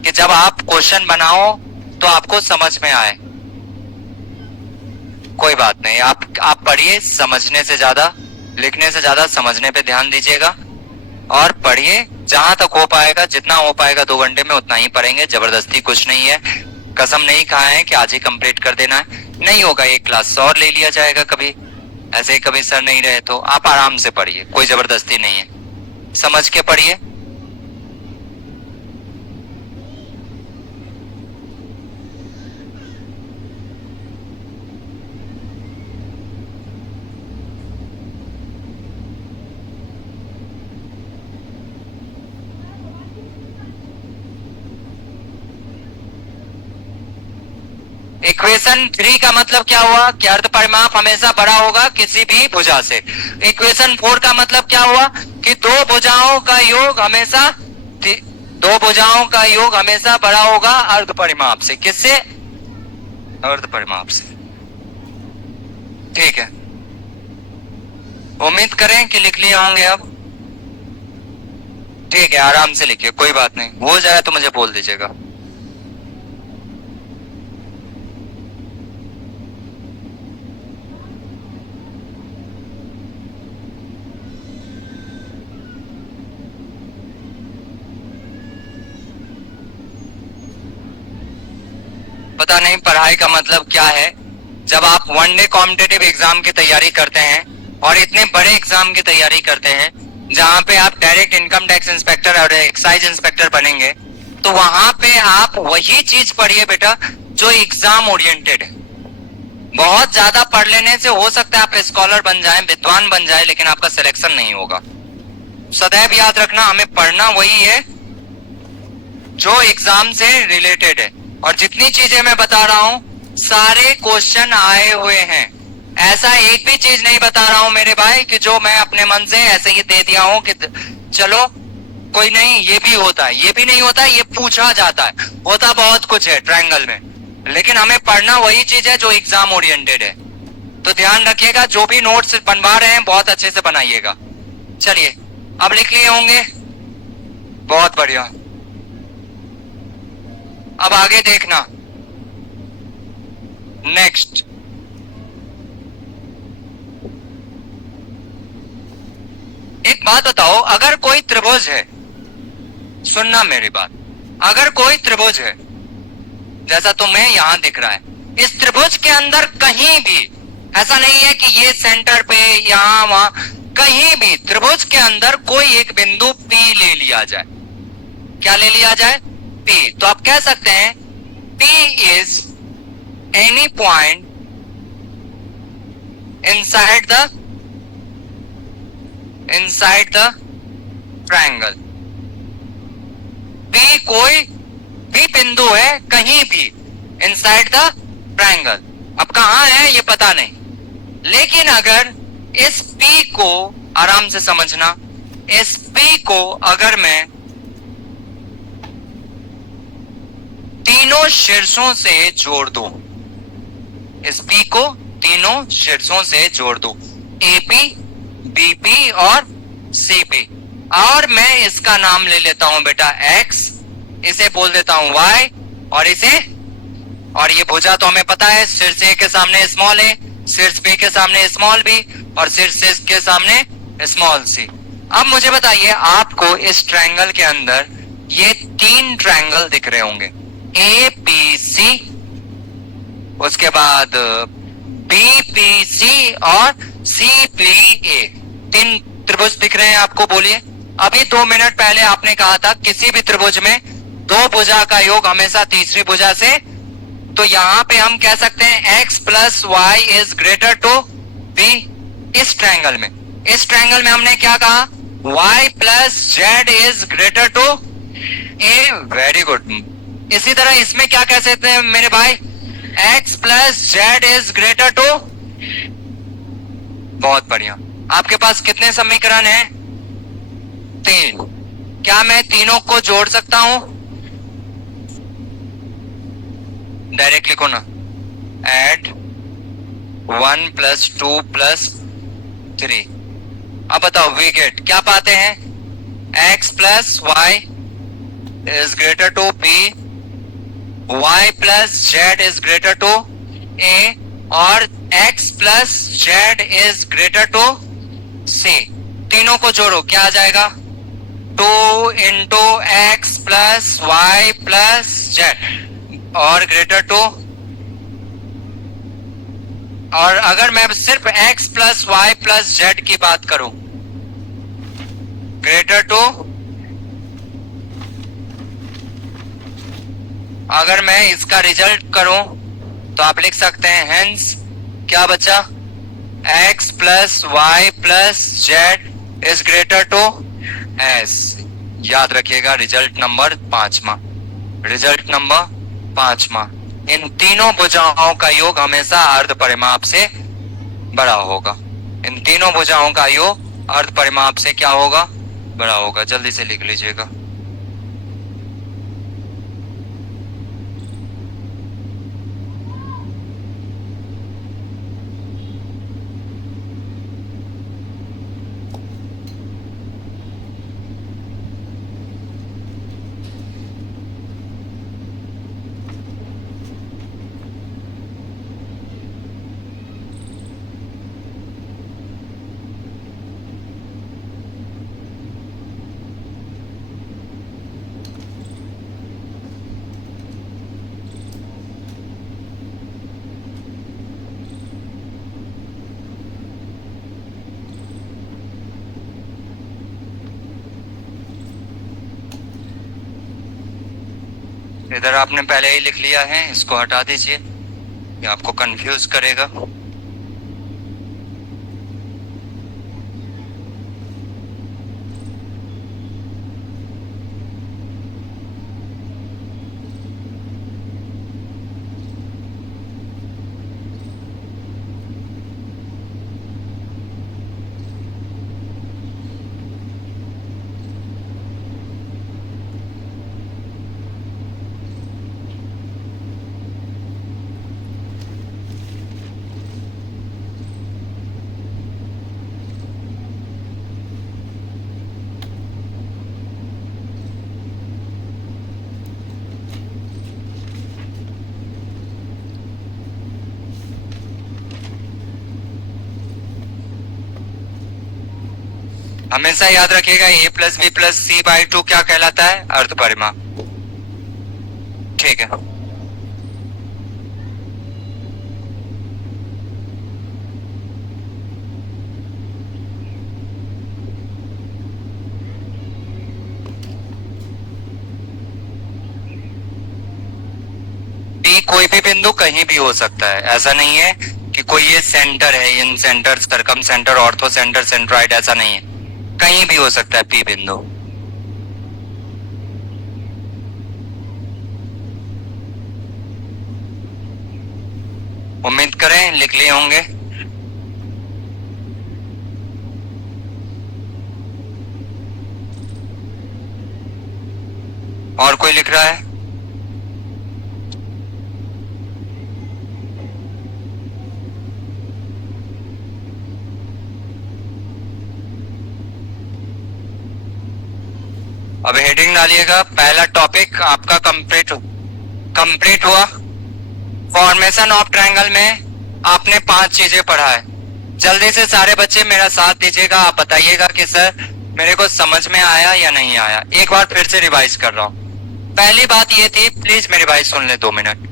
कि जब आप क्वेश्चन बनाओ तो आपको समझ में आए। कोई बात नहीं, आप पढ़िए, समझने से ज्यादा, लिखने से ज्यादा समझने पे ध्यान दीजिएगा और पढ़िए जहां तक हो पाएगा, जितना हो पाएगा 2 घंटे में उतना ही पढ़ेंगे। जबरदस्ती कुछ नहीं है, कसम नहीं कहा है कि आज ही कंप्लीट कर देना है। नहीं होगा, एक क्लास और ले लिया जाएगा कभी, ऐसे ही कभी सर नहीं रहे तो। आप आराम से पढ़िए, कोई जबरदस्ती नहीं है, समझ के पढ़िए। इक्वेशन 3 का मतलब क्या हुआ कि अर्ध परिमाप हमेशा बड़ा होगा किसी भी भुजा से। इक्वेशन 4 का मतलब क्या हुआ कि दो भुजाओं का योग हमेशा बड़ा होगा अर्ध परिमाप से। किससे? अर्ध परिमाप से। ठीक है, उम्मीद करें कि लिख लिए होंगे अब। ठीक है, आराम से लिखिए, कोई बात नहीं, हो जाए तो मुझे बोल दीजिएगा। पता नहीं पढ़ाई का मतलब क्या है। जब आप वनडे कॉम्पिटिटिव एग्जाम की तैयारी करते हैं और इतने बड़े एग्जाम की तैयारी करते हैं जहां पे आप डायरेक्ट इनकम टैक्स इंस्पेक्टर और एक्साइज इंस्पेक्टर बनेंगे, तो वहां पे आप वही चीज पढ़िए बेटा जो एग्जाम ओरिएंटेड है। बहुत ज्यादा पढ़ लेने से हो सकता है आप स्कॉलर बन जाएं, विद्वान बन जाए, लेकिन आपका सिलेक्शन नहीं होगा। सदैव याद रखना, हमें पढ़ना वही है जो एग्जाम से रिलेटेड है। और जितनी चीजें मैं बता रहा हूं सारे क्वेश्चन आए हुए हैं। ऐसा एक भी चीज नहीं बता रहा हूं मेरे भाई कि जो मैं अपने मन से ऐसे ही दे दिया हूं कि चलो कोई नहीं, ये भी होता है, ये भी नहीं होता है, ये पूछा जाता है, होता बहुत कुछ है ट्रायंगल में, लेकिन हमें पढ़ना वही चीज है जो एग्जाम ओरिएंटेड है। तो ध्यान रखिएगा, जो भी नोट्स बनवा रहे हैं बहुत अच्छे से बनाइएगा। चलिए, अब लिख लिए होंगे, बहुत बढ़िया। अब आगे देखना, नेक्स्ट एक बात बताओ, अगर कोई त्रिभुज है, सुनना मेरी बात, अगर कोई त्रिभुज है जैसा तुम्हें यहां दिख रहा है, इस त्रिभुज के अंदर कहीं भी, ऐसा नहीं है कि ये सेंटर पे यहां वहां, कहीं भी त्रिभुज के अंदर कोई एक बिंदु P ले लिया जाए। क्या ले लिया जाए? P। तो आप कह सकते हैं P is any point inside the triangle। P कोई भी बिंदु है कहीं भी inside the triangle। अब कहां है ये पता नहीं, लेकिन अगर इस P को, आराम से समझना, इस P को अगर मैं तीनों शीर्षों से जोड़ दूं, इस P को तीनों शीर्षों से जोड़ दूं, AP, BP और CP, और मैं इसका नाम ले लेता हूं बेटा X, इसे बोल देता हूं Y, और ये भुजा तो हमें पता है, शीर्ष A के सामने स्मॉल a, शीर्ष B के सामने स्मॉल b और शीर्ष C के सामने स्मॉल c। अब मुझे बताइए, आपको इस ट्रायंगल के अंदर ये तीन ट्रायंगल दिख रहे होंगे, APC, उसके बाद BPC और CPA, तीन त्रिभुज दिख रहे हैं आपको। बोलिए, अभी 2 मिनट पहले आपने कहा था किसी भी त्रिभुज में दो भुजा का योग हमेशा तीसरी भुजा से, तो यहां पे हम कह सकते हैं x plus Y is greater to b। इस ट्रायंगल में हमने क्या कहा? y plus Z is greater to a। Very good. इसी तरह इसमें क्या कह सकते हैं मेरे भाई? x plus Z is greater to, बहुत बढ़िया। आपके पास कितने समीकरण हैं? 3। क्या मैं तीनों को जोड़ सकता हूं? डायरेक्ट लिखो ना, एड 1 प्लस 2 प्लस 3। अब बताओ, वी गेट क्या पाते हैं? x plus Y is greater to b, y plus Z is greater to a और x plus Z is greater to c। तीनों को जोड़ो, क्या आ जाएगा? 2 into X plus Y plus Z और ग्रेटर टू, और अगर मैं सिर्फ x plus Y plus Z की बात करूं, ग्रेटर टू, अगर मैं इसका रिजल्ट करूं तो आप लिख सकते हैं हेंस क्या बचा? x plus Y plus Z is greater to s। याद रखिएगा, रिजल्ट नंबर 5वां, रिजल्ट नंबर 5वां। इन तीनों भुजाओं का योग हमेशा अर्ध परिमाप से बड़ा होगा। इन तीनों भुजाओं का योग अर्ध परिमाप से क्या होगा? बड़ा होगा। जल्दी से लिख लीजिएगा। इधर आपने पहले ही लिख लिया है, इसको हटा दीजिए, ये आपको कंफ्यूज करेगा। हमेशा याद रखिएगा a plus B plus C by 2 क्या कहलाता है? अर्ध परिमाप। ठीक है। P कोई भी बिंदु कहीं भी हो सकता है, ऐसा नहीं है कि कोई ये सेंटर है, incentre, circumcentre, orthocentre, centroid, ऐसा नहीं है, कहीं भी हो सकता है P बिंदु। उम्मीद करें लिख लिए होंगे। और कोई लिख रहा है? अब हेडिंग डालिएगा। पहला टॉपिक आपका कंप्लीट हुआ। फॉर्मेशन ऑफ ट्रायंगल में आपने 5 चीजें पढ़ा है। जल्दी से सारे बच्चे मेरा साथ दीजिएगा, आप बताइएगा कि सर मेरे को समझ में आया या नहीं आया। एक बार फिर से रिवाइज कर रहा हूँ। पहली बात ये थी, प्लीज मेरी बात सुन ले 2 मिनट।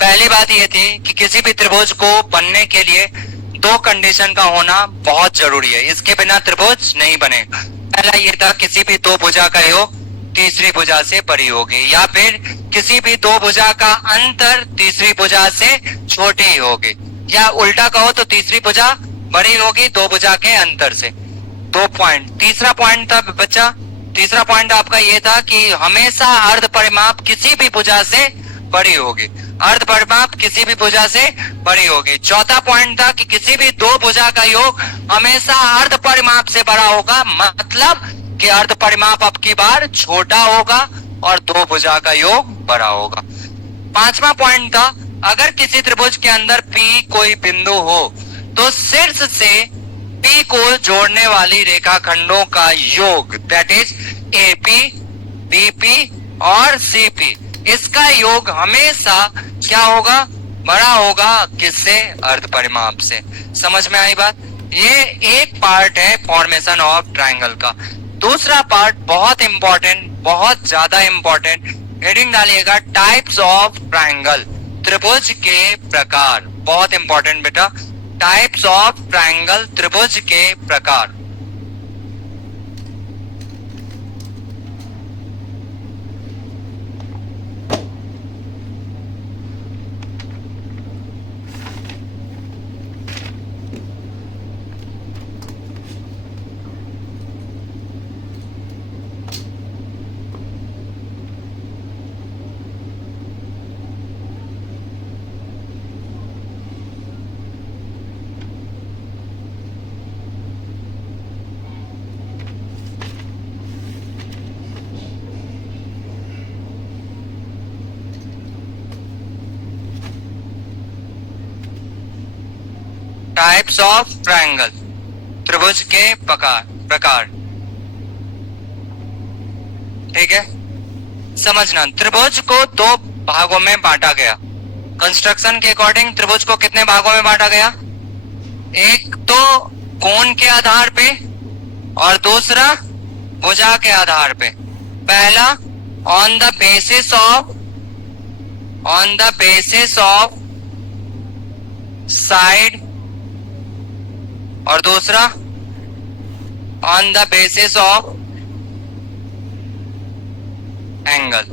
पहली बात ये थी कि किसी भी त्रिभुज को बनने के लिए 2 कंडीशन का होना बहुत जरूरी है, इसके बिना त्रिभुज नहीं बनेगा। पहला ये था किसी भी 2 भुजा का योग तीसरी भुजा से बड़ी होगी, या फिर किसी भी 2 भुजा का अंतर तीसरी भुजा से छोटी होगी, या उल्टा कहो तो तीसरी भुजा बड़ी होगी 2 भुजा के अंतर से। 2 पॉइंट। तीसरा पॉइंट था बच्चा, तीसरा पॉइंट आपका ये था कि हमेशा अर्ध परिमाप किसी भी भुजा से बड़ी होगी, अर्ध परिमाप किसी भी भुजा से बड़ी होगी। चौथा पॉइंट था कि किसी भी 2 भुजा का योग हमेशा अर्ध परिमाप से बड़ा होगा, मतलब कि अर्ध परिमाप अब की बार छोटा होगा और 2 भुजा का योग बड़ा होगा। 5वां पॉइंट था अगर किसी त्रिभुज के अंदर P कोई बिंदु हो तो शीर्ष से P को जोड़ने वाली रेखाखंडों का योग, दैट इज AP, BP और CP, इसका योग हमेशा क्या होगा? बड़ा होगा। किससे? अर्ध परिमाप से। समझ में आई बात? ये एक पार्ट है फॉर्मेशन ऑफ ट्रायंगल का। दूसरा पार्ट बहुत इंपॉर्टेंट, बहुत ज्यादा इंपॉर्टेंट, हेडिंग डालिएगा टाइप्स ऑफ ट्रायंगल, त्रिभुज के प्रकार। बहुत इंपॉर्टेंट बेटा, टाइप्स ऑफ ट्रायंगल, त्रिभुज के प्रकार। टाइप्स ऑफ ट्रायंगल, त्रिभुज के प्रकार। ठीक है, समझना, त्रिभुज को दो भागों में बांटा गया। कंस्ट्रक्शन के अकॉर्डिंग त्रिभुज को कितने भागों में बांटा गया? एक तो कोण के आधार पे और दूसरा भुजा के आधार पे। पहला on the basis of side और दूसरा on the basis of angle.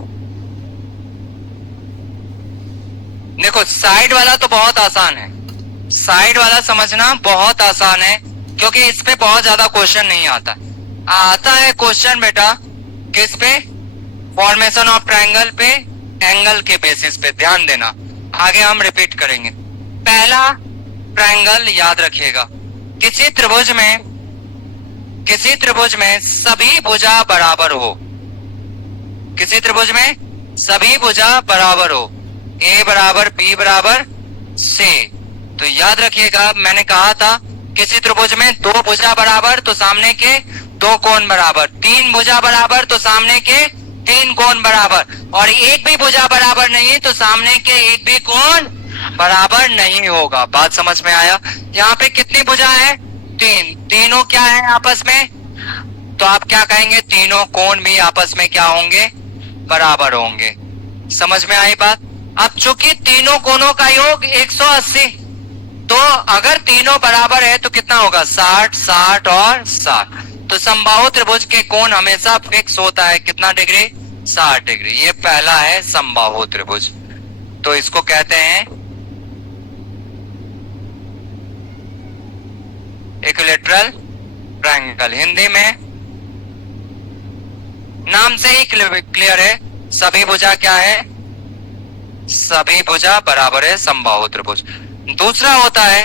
देखो साइड वाला तो बहुत आसान है, साइड वाला समझना बहुत आसान है, क्योंकि इस पे बहुत ज्यादा क्वेश्चन नहीं आता है क्वेश्चन बेटा किस पे? फॉर्मेशन ऑफ ट्रायंगल पे, एंगल के बेसिस पे। ध्यान देना, आगे हम रिपीट करेंगे। पहला ट्रायंगल याद रखिएगा, किसी त्रिभुज में सभी भुजा बराबर हो, किसी त्रिभुज में सभी भुजा बराबर हो, ए बराबर बी बराबर सी। तो याद रखिएगा, मैंने कहा था किसी त्रिभुज में दो भुजा बराबर तो सामने के दो कोण बराबर, तीन भुजा बराबर तो सामने के तीन कोण बराबर, और एक भी भुजा बराबर नहीं तो सामने के एक भी कोण बराबर नहीं होगा। बात समझ में आया? यहाँ पे कितनी भुजा है? तीन। तीनों क्या है आपस में? तो आप क्या कहेंगे? तीनों कोण भी आपस में क्या होंगे? बराबर होंगे। समझ में आई बात? अब चूंकि तीनों कोणों का योग 180, तो अगर तीनों बराबर है तो कितना होगा? 60, 60 और 60। तो समबाहु त्रिभुज के कोण हमेशा फिक्स होता है कितना डिग्री? 60 डिग्री। ये पहला है समबाहु त्रिभुज, तो इसको कहते हैं इक्विलैटरल ट्रायंगल। हिंदी में नाम से ही क्लियर है, सभी भुजा क्या है? सभी भुजा बराबर है, समबाहु त्रिभुज। दूसरा होता है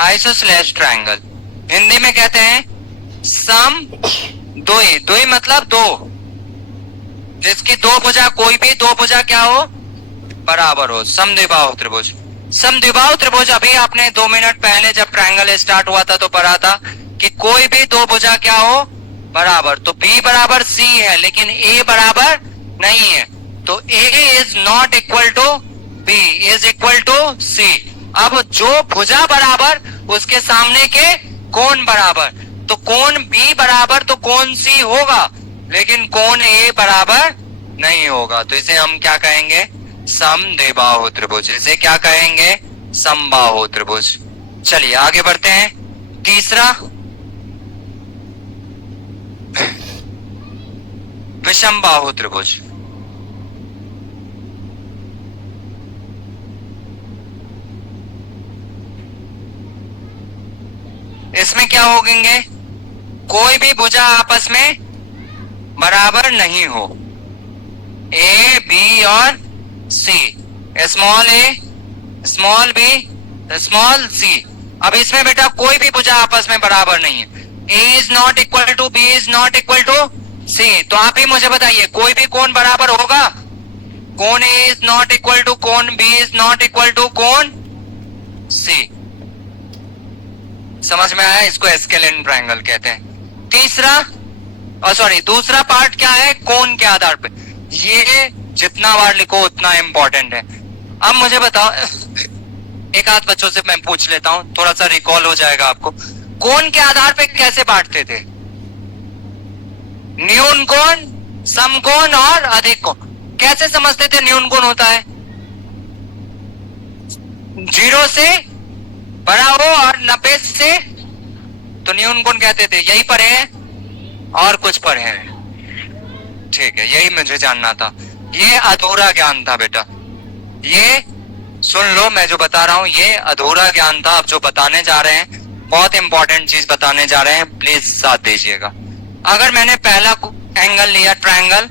आइसोसेलेस ट्रायंगल। हिंदी में कहते हैं सम द्वि। द्वि मतलब दो, जिसकी दो भुजा, कोई भी दो भुजा क्या हो? बराबर हो, समद्विबाहु त्रिभुज। समद्विबाहु त्रिभुज अभी आपने 2 मिनट पहले जब ट्रायंगल स्टार्ट हुआ था तो पढ़ा था कि कोई भी दो भुजा क्या हो? बराबर। तो B बराबर C है लेकिन A बराबर नहीं है, तो A is not equal to B, is equal to C। अब जो भुजा बराबर उसके सामने के कोण बराबर, तो कोण B बराबर तो कोण C होगा, लेकिन कोण A बराबर नहीं होगा। तो इसे हम क्या कहेंगे? समद्विबाहु त्रिभुज। इसे क्या कहेंगे? समबाहु त्रिभुज। चलिए आगे बढ़ते हैं। तीसरा विषमबाहु त्रिभुज। इसमें क्या होंगे? कोई भी भुजा आपस में बराबर नहीं हो, ए बी और सी, स्मॉल ए स्मॉल बी स्मॉल सी। अब इसमें बेटा कोई भी भुजा आपस में बराबर नहीं है, A is not equal to B is not equal to C. तो आप ही मुझे बताइए कोई भी कोण बराबर होगा? कोण A is not equal to कोण B is not equal to कोण सी। समझ में आया? इसको एस्केलेन ट्रायंगल कहते हैं। दूसरा पार्ट क्या है? कोण के आधार पे। ये जितना बार लिखो उतना इंपॉर्टेंट है। अब मुझे बताओ, एक आध बच्चों से मैं पूछ लेता हूं, थोड़ा सा रिकॉल हो जाएगा आपको। कोण के आधार पे कैसे बांटते थे? न्यून कोण, समकोण और अधिक कोण। कैसे समझते थे न्यून कोण होता है? 0 से बड़ा हो और 90 से, तो न्यून कोण कहते थे। यही पर है और कुछ पर है, ठीक है, यही मुझे जानना था। ये अधूरा ज्ञान था बेटा, ये सुन लो, मैं जो बता रहा हूं ये अधूरा ज्ञान था। अब जो बताने जा रहे हैं बहुत इंपॉर्टेंट चीज बताने जा रहे हैं, प्लीज साथ दीजिएगा। अगर मैंने पहला एंगल लिया ट्रायंगल,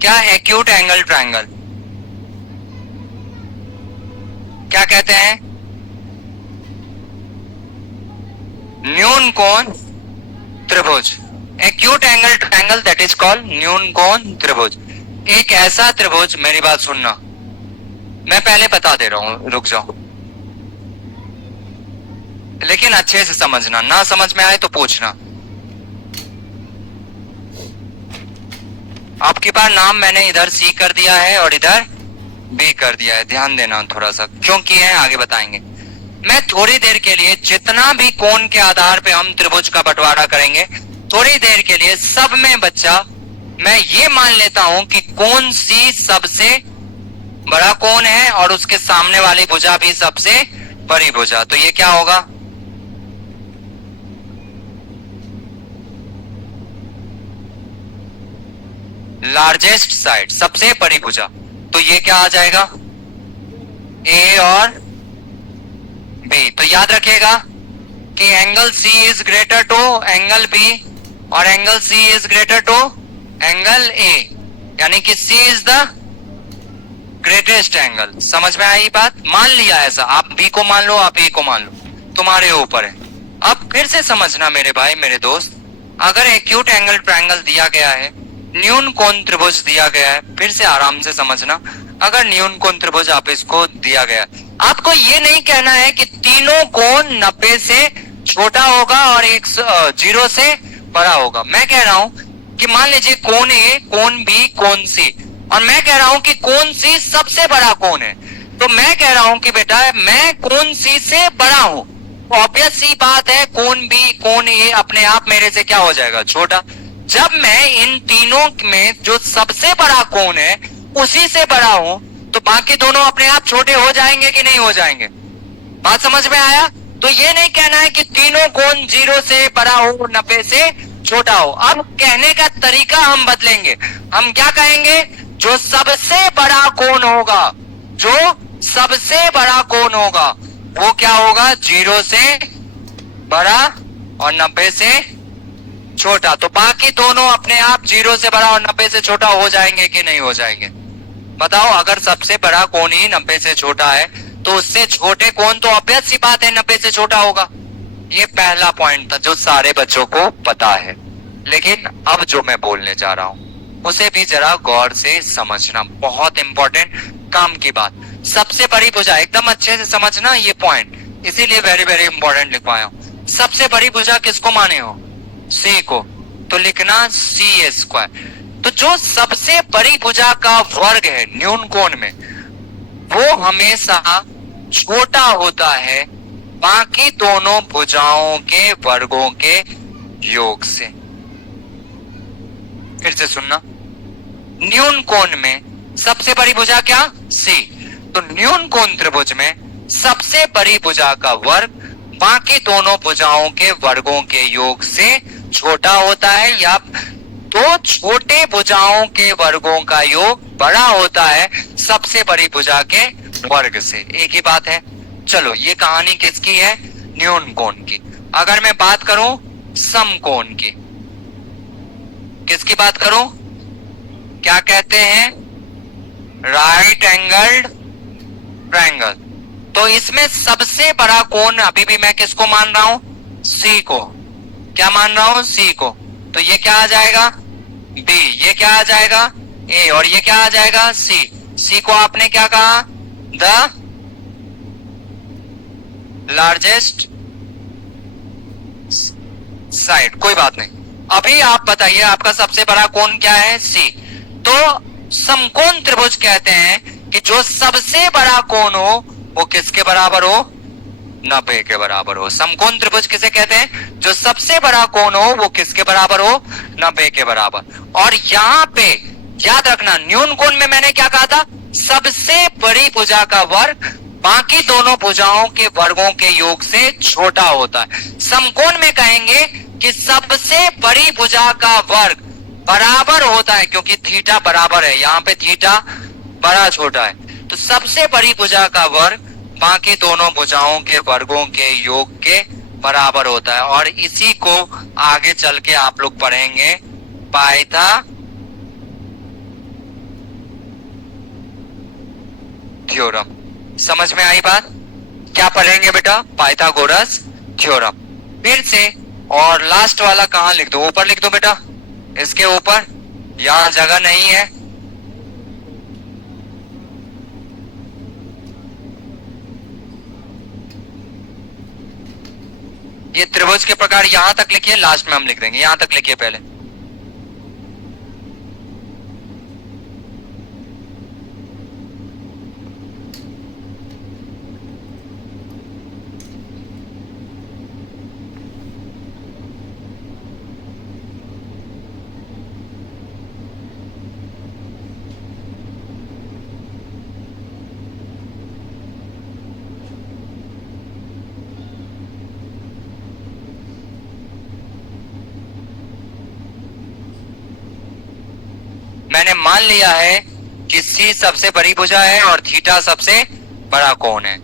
क्या? Acute angle triangle. क्या कहते हैं? न्यून कोण त्रिभुज। Acute angle triangle that is called न्यून कोण त्रिभुज। एक ऐसा त्रिभुज, मेरी बात सुनना, मैं पहले बता दे रहा हूं, रुक जाओ, लेकिन अच्छे से समझना, ना समझ में आए तो पूछना। आपके पास नाम मैंने इधर सी कर दिया है और इधर बी कर दिया है, ध्यान देना थोड़ा सा, क्यों किए हैं आगे बताएंगे। मैं थोड़ी देर के लिए जितना भी कोण के आधार पे हम त्रिभुज का बंटवारा करेंगे, थोड़ी देर के लिए सब में बच्चा मैं ये मान लेता हूं कि कोण सी सबसे बड़ा कोण है और उसके सामने वाली भुजा भी सबसे बड़ी भुजा, तो ये क्या होगा, लार्जेस्ट साइड, सबसे बड़ी भुजा, तो ये क्या आ जाएगा, ए और बी। तो याद रखिएगा कि angle C is greater to angle B और angle C is greater to angle A, यानी कि C is the greatest angle. समझ में आई बात, मान लिया ऐसा, आप बी को मान लो, आप ए को मान लो, तुम्हारे ऊपर है। अब फिर से समझना मेरे भाई मेरे दोस्त, अगर एक्यूट एंगल ट्रायंगल दिया गया है, न्यून कोण त्रिभुज दिया गया है, फिर से आराम से समझना, अगर न्यून कोण त्रिभुज आप इसको दिया गया, आपको ये नहीं कहना है कि तीनों कोण 90 से छोटा होगा और 0 से बड़ा होगा। मैं कह रहा हूं कि मान लीजिए कोण ए, कोण बी, कोण सी, और मैं कह रहा हूं कि कोण सी सबसे बड़ा कोण है, तो मैं कह रहा हूं कि बेटा मैं कोण सी से बड़ा हूं, ऑब्वियस सी बात है कोण बी, कोण ए अपने आप मेरे से क्या हो जाएगा, छोटा। जब मैं इन तीनों में जो सबसे बड़ा कोण है उसी से बड़ा हूं, तो बाकी दोनों अपने आप छोटे हो जाएंगे कि नहीं हो जाएंगे, बात समझ में आया। तो ये नहीं कहना है कि तीनों कोण 0 से बड़ा हो, 90 से छोटा हो। अब कहने का तरीका हम बदलेंगे, हम क्या कहेंगे, जो सबसे बड़ा कोण होगा, जो सबसे बड़ा कोण होगा वो क्या होगा, 0 से बड़ा और 90 से छोटा। तो बाकी दोनों अपने आप 0 से बड़ा और 90 से छोटा हो जाएंगे कि नहीं हो जाएंगे, बताओ। अगर सबसे बड़ा कोण ही 90 से छोटा है तो उससे छोटे कोण तो ऑब्वियस सी बात है 90 से छोटा होगा। ये पहला पॉइंट था जो सारे बच्चों को पता है, लेकिन अब जो मैं बोलने जा रहा हूं उसे भी जरा गौर से समझना, बहुत इंपॉर्टेंट काम की बात। सबसे बड़ी भुजा एकदम अच्छे से समझना ये पॉइंट, इसीलिए वेरी वेरी इंपॉर्टेंट लिखवाया हूं। सबसे बड़ी भुजा किसको माने हो, सी को, तो लिखना सी स्क्वायर। तो जो सबसे बड़ी भुजा का वर्ग है न्यून कोण में, वो हमेशा छोटा होता है बाकी दोनों भुजाओं के वर्गों के योग से। फिर से सुनना, न्यून कोण में सबसे बड़ी भुजा क्या, सी, तो न्यून कोण त्रिभुज में सबसे बड़ी भुजा का वर्ग बाकी दोनों भुजाओं के वर्गों के योग से छोटा होता है, या तो छोटे भुजाओं के वर्गों का योग बड़ा होता है सबसे बड़ी भुजा के वर्ग से। एक ही बात है। चलो ये कहानी किसकी है, न्यून कोण की। अगर मैं बात करूं समकोण की, किसकी बात करूं, क्या कहते हैं, राइट एंगल्ड ट्रायंगल। तो इसमें सबसे बड़ा कोण अभी भी मैं किसको मान रहा हूं, सी को। क्या मान रहा हूं, सी को। तो ये क्या आ जाएगा, बी, ये क्या आ जाएगा, ए, और ये क्या आ जाएगा, सी। सी को आपने क्या कहा, द लार्जेस्ट साइड। कोई बात नहीं, अभी आप बताइए आपका सबसे बड़ा कोण क्या है, सी। तो समकोण त्रिभुज कहते हैं कि जो सबसे बड़ा कोण हो वो किसके बराबर हो, 90 के बराबर हो। समकोण त्रिभुज किसे कहते हैं, जो सबसे बड़ा कोण हो वो किसके बराबर हो, 90 के बराबर। और यहां पे याद रखना, न्यून कोण में मैंने क्या कहा था, सबसे बड़ी भुजा का वर्ग बाकी दोनों भुजाओं के वर्गों के योग से छोटा होता है। समकोण में कहेंगे कि सबसे बड़ी भुजा का वर्ग बराबर होता है, क्योंकि थीटा बराबर है, यहाँ पे थीटा बड़ा छोटा है, तो सबसे बड़ी भुजा का वर्ग बाकी दोनों भुजाओं के वर्गों के योग के बराबर होता है। और इसी को आगे चल के आप लोग पढ़ेंगे पाइथा थ्योरम। समझ में आई बात, क्या पढ़ेंगे बेटा, पाइथागोरस थ्योरम। फिर से और लास्ट वाला कहाँ लिख दो? ऊपर लिख दो बेटा, इसके ऊपर। यहाँ जगह नहीं है। ये त्रिभुज के प्रकार यहां तक लिखिए, लास्ट में हम लिख देंगे। यहां तक लिखिए पहले। मैंने मान लिया है कि सी सबसे बड़ी भुजा है और थीटा सबसे बड़ा कोण है।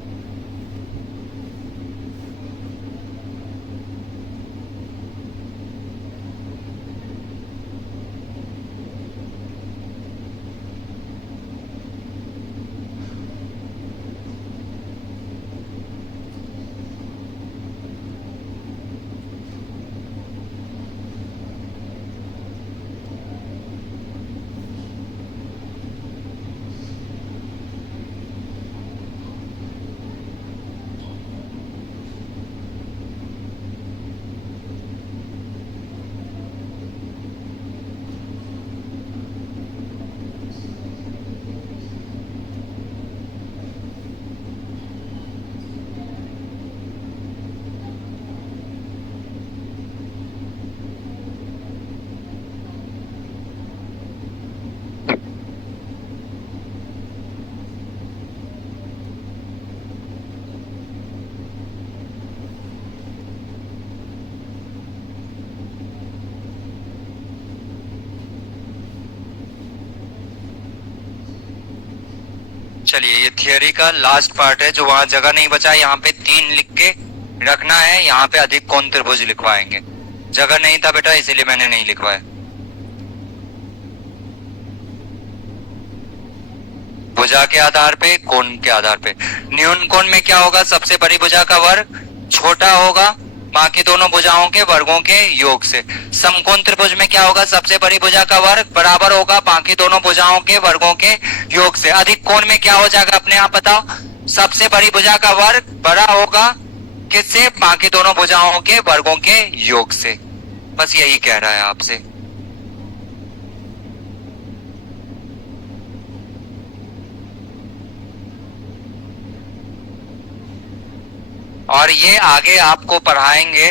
चलिए, ये थियरी का लास्ट पार्ट है। जो वहां जगह नहीं बचा, यहाँ पे 3 लिख के रखना है। यहाँ पे अधिक कोण त्रिभुज लिखवाएंगे। जगह नहीं था बेटा, इसीलिए मैंने नहीं लिखवाया। भुजा के आधार पे, कोण के आधार पे। न्यून कोण में क्या होगा? सबसे बड़ी भुजा का वर्ग छोटा होगा बाकी दोनों भुजाओं के वर्गों के योग से। समकोण त्रिभुज में क्या होगा? सबसे बड़ी भुजा का वर्ग बराबर होगा बाकी दोनों भुजाओं के वर्गों के योग से। अधिक कोण में क्या हो जाएगा? अपने आप बताओ। सबसे बड़ी भुजा का वर्ग बड़ा होगा किससे? बाकी दोनों भुजाओं के वर्गों के योग से। बस यही कह रहा है आपसे। और ये आगे आपको पढ़ाएंगे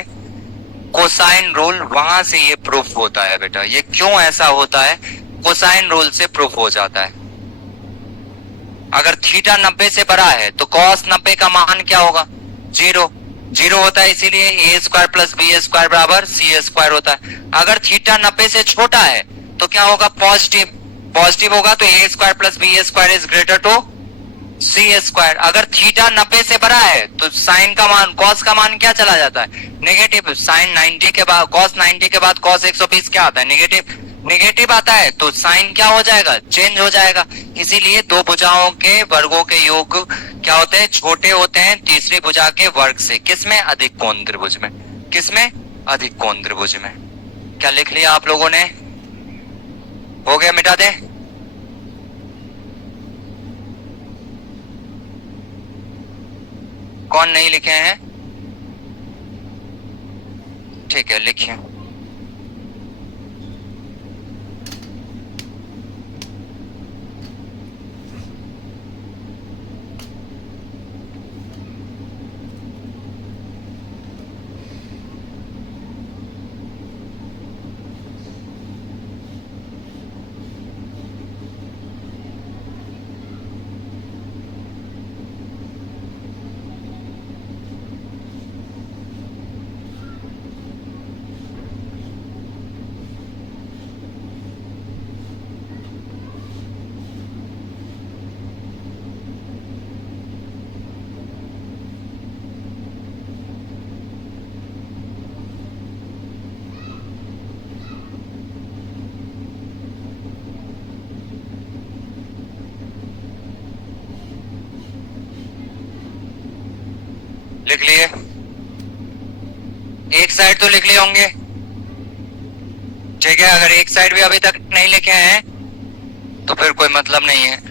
कोसाइन रूल, वहां से ये प्रूफ होता है बेटा। ये क्यों ऐसा होता है? कोसाइन रूल से प्रूफ हो जाता है। अगर थीटा 90 से बड़ा है तो कॉस 90 का मान क्या होगा? 0 0 होता है, इसीलिए ए स्क्वायर प्लस बी स्क्वायर बराबर सी स्क्वायर होता है। अगर थीटा 90 से छोटा है तो क्या होगा? पॉजिटिव। पॉजिटिव होगा तो A square plus B square is greater to C square. अगर थीटा 90 से बड़ा है तो साइन का मान, कॉस का मान क्या चला जाता है? नेगेटिव। साइन 90 के बाद, कॉस 90 के बाद कॉस 120 क्या आता है? नेगेटिव। नेगेटिव आता है तो साइन क्या हो जाएगा? चेंज हो जाएगा। इसीलिए दो भुजाओं के वर्गों के योग क्या होते हैं? छोटे होते हैं तीसरी भुजा के वर्ग से। किसमें? अधिक कोण त्रिभुज में। किसमें? अधिक कोण त्रिभुज में। क्या लिख लिया आप लोगों ने? हो गया? मिटा दे। कौन नहीं लिखे हैं? ठीक है, लिखिए। लिख लिए। एक साइड तो लिख लिए होंगे, ठीक है। अगर एक साइड भी अभी तक नहीं लिखे हैं तो फिर कोई मतलब नहीं है।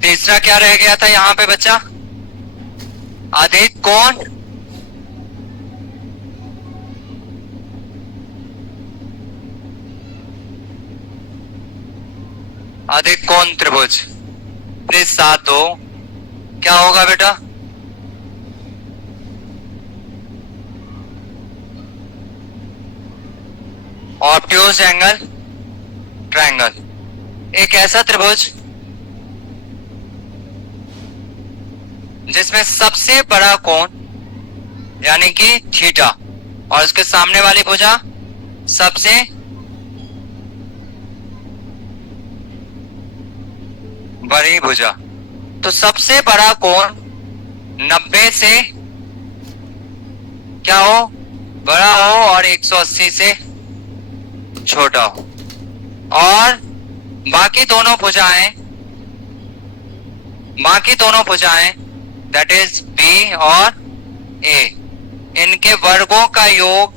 तीसरा क्या रह गया था यहाँ पे बच्चा? अधिक कोण अधिक कोण त्रिभुज। प्लीज साथ दो, क्या होगा बेटा? ऑब्ट्यूज एंगल ट्रायंगल, एक ऐसा त्रिभुज जिसमें सबसे बड़ा कोण यानी कि थीटा और उसके सामने वाली भुजा सबसे बड़ी भुजा। तो सबसे बड़ा कोण 90 से क्या हो, बड़ा हो और 180 से छोटा हो। और बाकी दोनों भुजाएं दैट इज बी और ए, इनके वर्गों का योग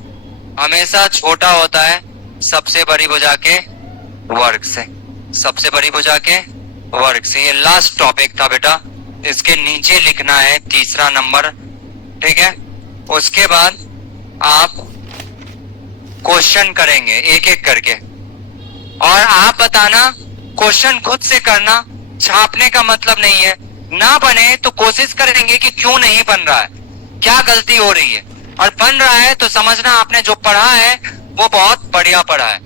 हमेशा छोटा होता है सबसे बड़ी भुजा के वर्ग से, सबसे बड़ी भुजा के वर्ग से। ये लास्ट टॉपिक था बेटा, इसके नीचे लिखना है तीसरा नंबर, ठीक है। उसके बाद आप क्वेश्चन करेंगे एक एक करके, और आप बताना, क्वेश्चन खुद से करना, छापने का मतलब नहीं है। ना बने तो कोशिश करेंगे कि क्यों नहीं बन रहा है, क्या गलती हो रही है, और बन रहा है तो समझना आपने जो पढ़ा है वो बहुत बढ़िया पढ़ा है,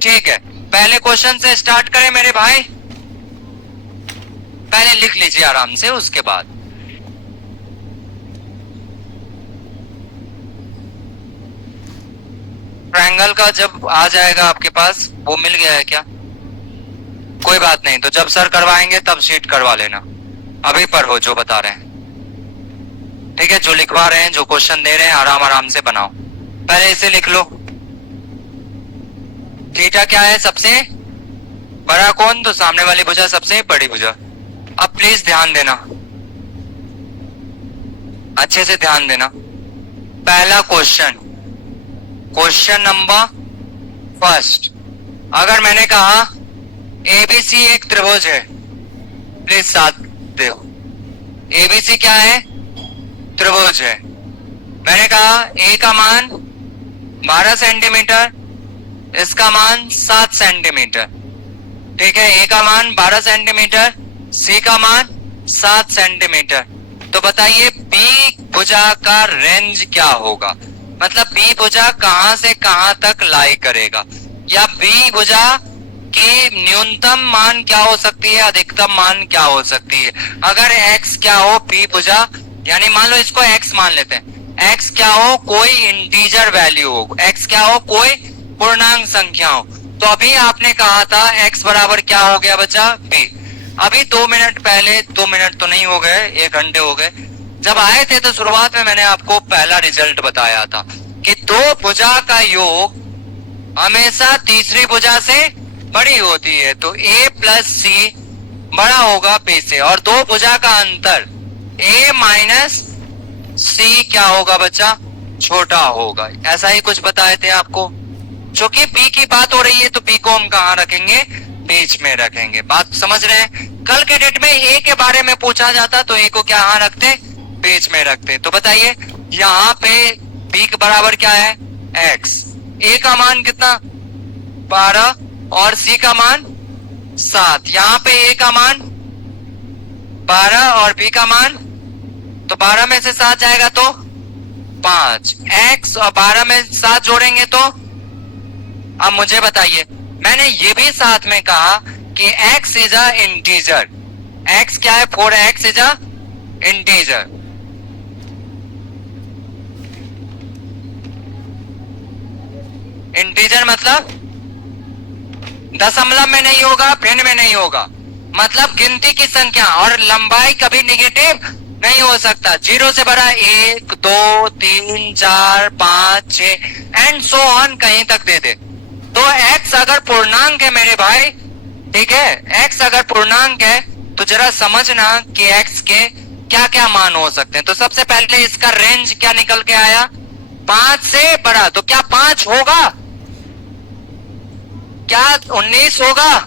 ठीक है। पहले क्वेश्चन से स्टार्ट करें मेरे भाई, पहले लिख लीजिए आराम से, उसके बाद ट्रायंगल का जब आ जाएगा आपके पास, वो मिल गया है क्या? कोई बात नहीं, तो जब सर करवाएंगे तब शीट करवा लेना, अभी पढ़ो जो बता रहे हैं, ठीक है। जो लिखवा रहे हैं, जो क्वेश्चन दे रहे हैं, आराम आराम से बनाओ। पहले इसे लिख लो, थीटा क्या है? सबसे बड़ा कोण, तो सामने वाली भुजा सबसे बड़ी भुजा। अब प्लीज ध्यान देना, अच्छे से ध्यान देना। पहला क्वेश्चन, क्वेश्चन नंबर फर्स्ट, अगर मैंने कहा एबीसी एक त्रिभुज है, प्लीज साथ दो। एबीसी क्या है? त्रिभुज है। मैंने कहा ए का मान 12 सेंटीमीटर, इसका मान 7 सेंटीमीटर, ठीक है। ए का मान 12 सेंटीमीटर, सी का मान 7 सेंटीमीटर। तो बताइए बी भुजा का रेंज क्या होगा, मतलब बी भुजा कहां से कहां तक लाई करेगा, या बी भुजा की न्यूनतम मान क्या हो सकती है, अधिकतम मान क्या हो सकती है। अगर x क्या हो, बी भुजा, यानी मान लो इसको x मान लेते हैं, x क्या हो, कोई इंटीजर वैल्यू हो, x क्या हो, कोई पूर्णांक संख्या हो। तो अभी आपने कहा था x बराबर क्या हो गया बच्चा, b। अभी 2 मिनट पहले, 2 मिनट तो नहीं हो गए, 1 घंटे हो गए, जब आए थे तो शुरुआत में मैंने आपको पहला रिजल्ट बताया था कि दो भुजा का योग हमेशा तीसरी भुजा से बड़ी होती है। तो a प्लस सी बड़ा होगा b से, और दो भुजा का अंतर a माइनस सी क्या होगा बच्चा, छोटा होगा। ऐसा ही कुछ बताए थे आपको। चूंकि b की बात हो रही है तो b को हम कहाँ रखेंगे, बीच में रखेंगे। बात समझ रहे हैं? कल के डेट में a के बारे में पूछा जाता तो a को क्या यहाँ रखते, बीच में रखते। तो बताइए यहाँ पे b के बराबर क्या है, x, a का मान कितना 12 और c का मान 7। यहाँ पे a का मान 12 और b का मान, तो 12 में से 7 जाएगा तो 5, x और 12 में 7 जोड़ेंगे तो। अब मुझे बताइए, मैंने ये भी साथ में कहा कि x is a integer, x क्या है, 4x is a integer. Integer मतलब दशमलव में नहीं होगा, भिन्न में नहीं होगा, मतलब गिनती की संख्या, और लंबाई कभी निगेटिव नहीं हो सकता। 0 से बड़ा 1 2 3 4 5 6 एंड सो ऑन कहीं तक दे दे। तो x अगर पूर्णांक है मेरे भाई, ठीक है, x अगर पूर्णांक है तो जरा समझना कि x के क्या क्या मान हो सकते हैं। तो सबसे पहले इसका रेंज क्या निकल के आया, 5 से बड़ा। तो क्या 5 होगा, क्या 19 होगा,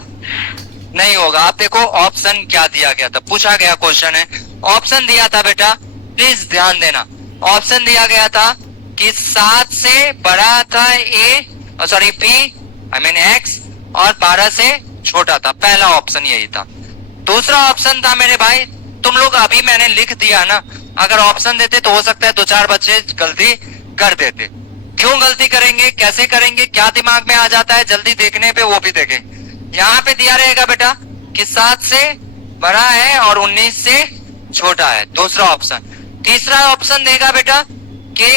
नहीं होगा। आप देखो ऑप्शन क्या दिया गया था, पूछा गया क्वेश्चन है, ऑप्शन दिया था बेटा, प्लीज ध्यान देना। ऑप्शन दिया गया था कि 7 से बड़ा था a, sorry p, I mean x, और 12 से छोटा था। पहला ऑप्शन यही था। दूसरा ऑप्शन था मेरे भाई, तुम लोग अभी मैंने लिख दिया ना, अगर ऑप्शन देते तो हो सकता है 2-4 बच्चे गलती कर देते। क्यों गलती करेंगे, कैसे करेंगे, क्या दिमाग में आ जाता है, जल्दी देखने पे वो भी देखें। यहाँ पे दिया रहेगा बेटा कि 7 से बड़ा है और 19 से छोटा है, दूसरा ऑप्शन। तीसरा ऑप्शन देगा बेटा कि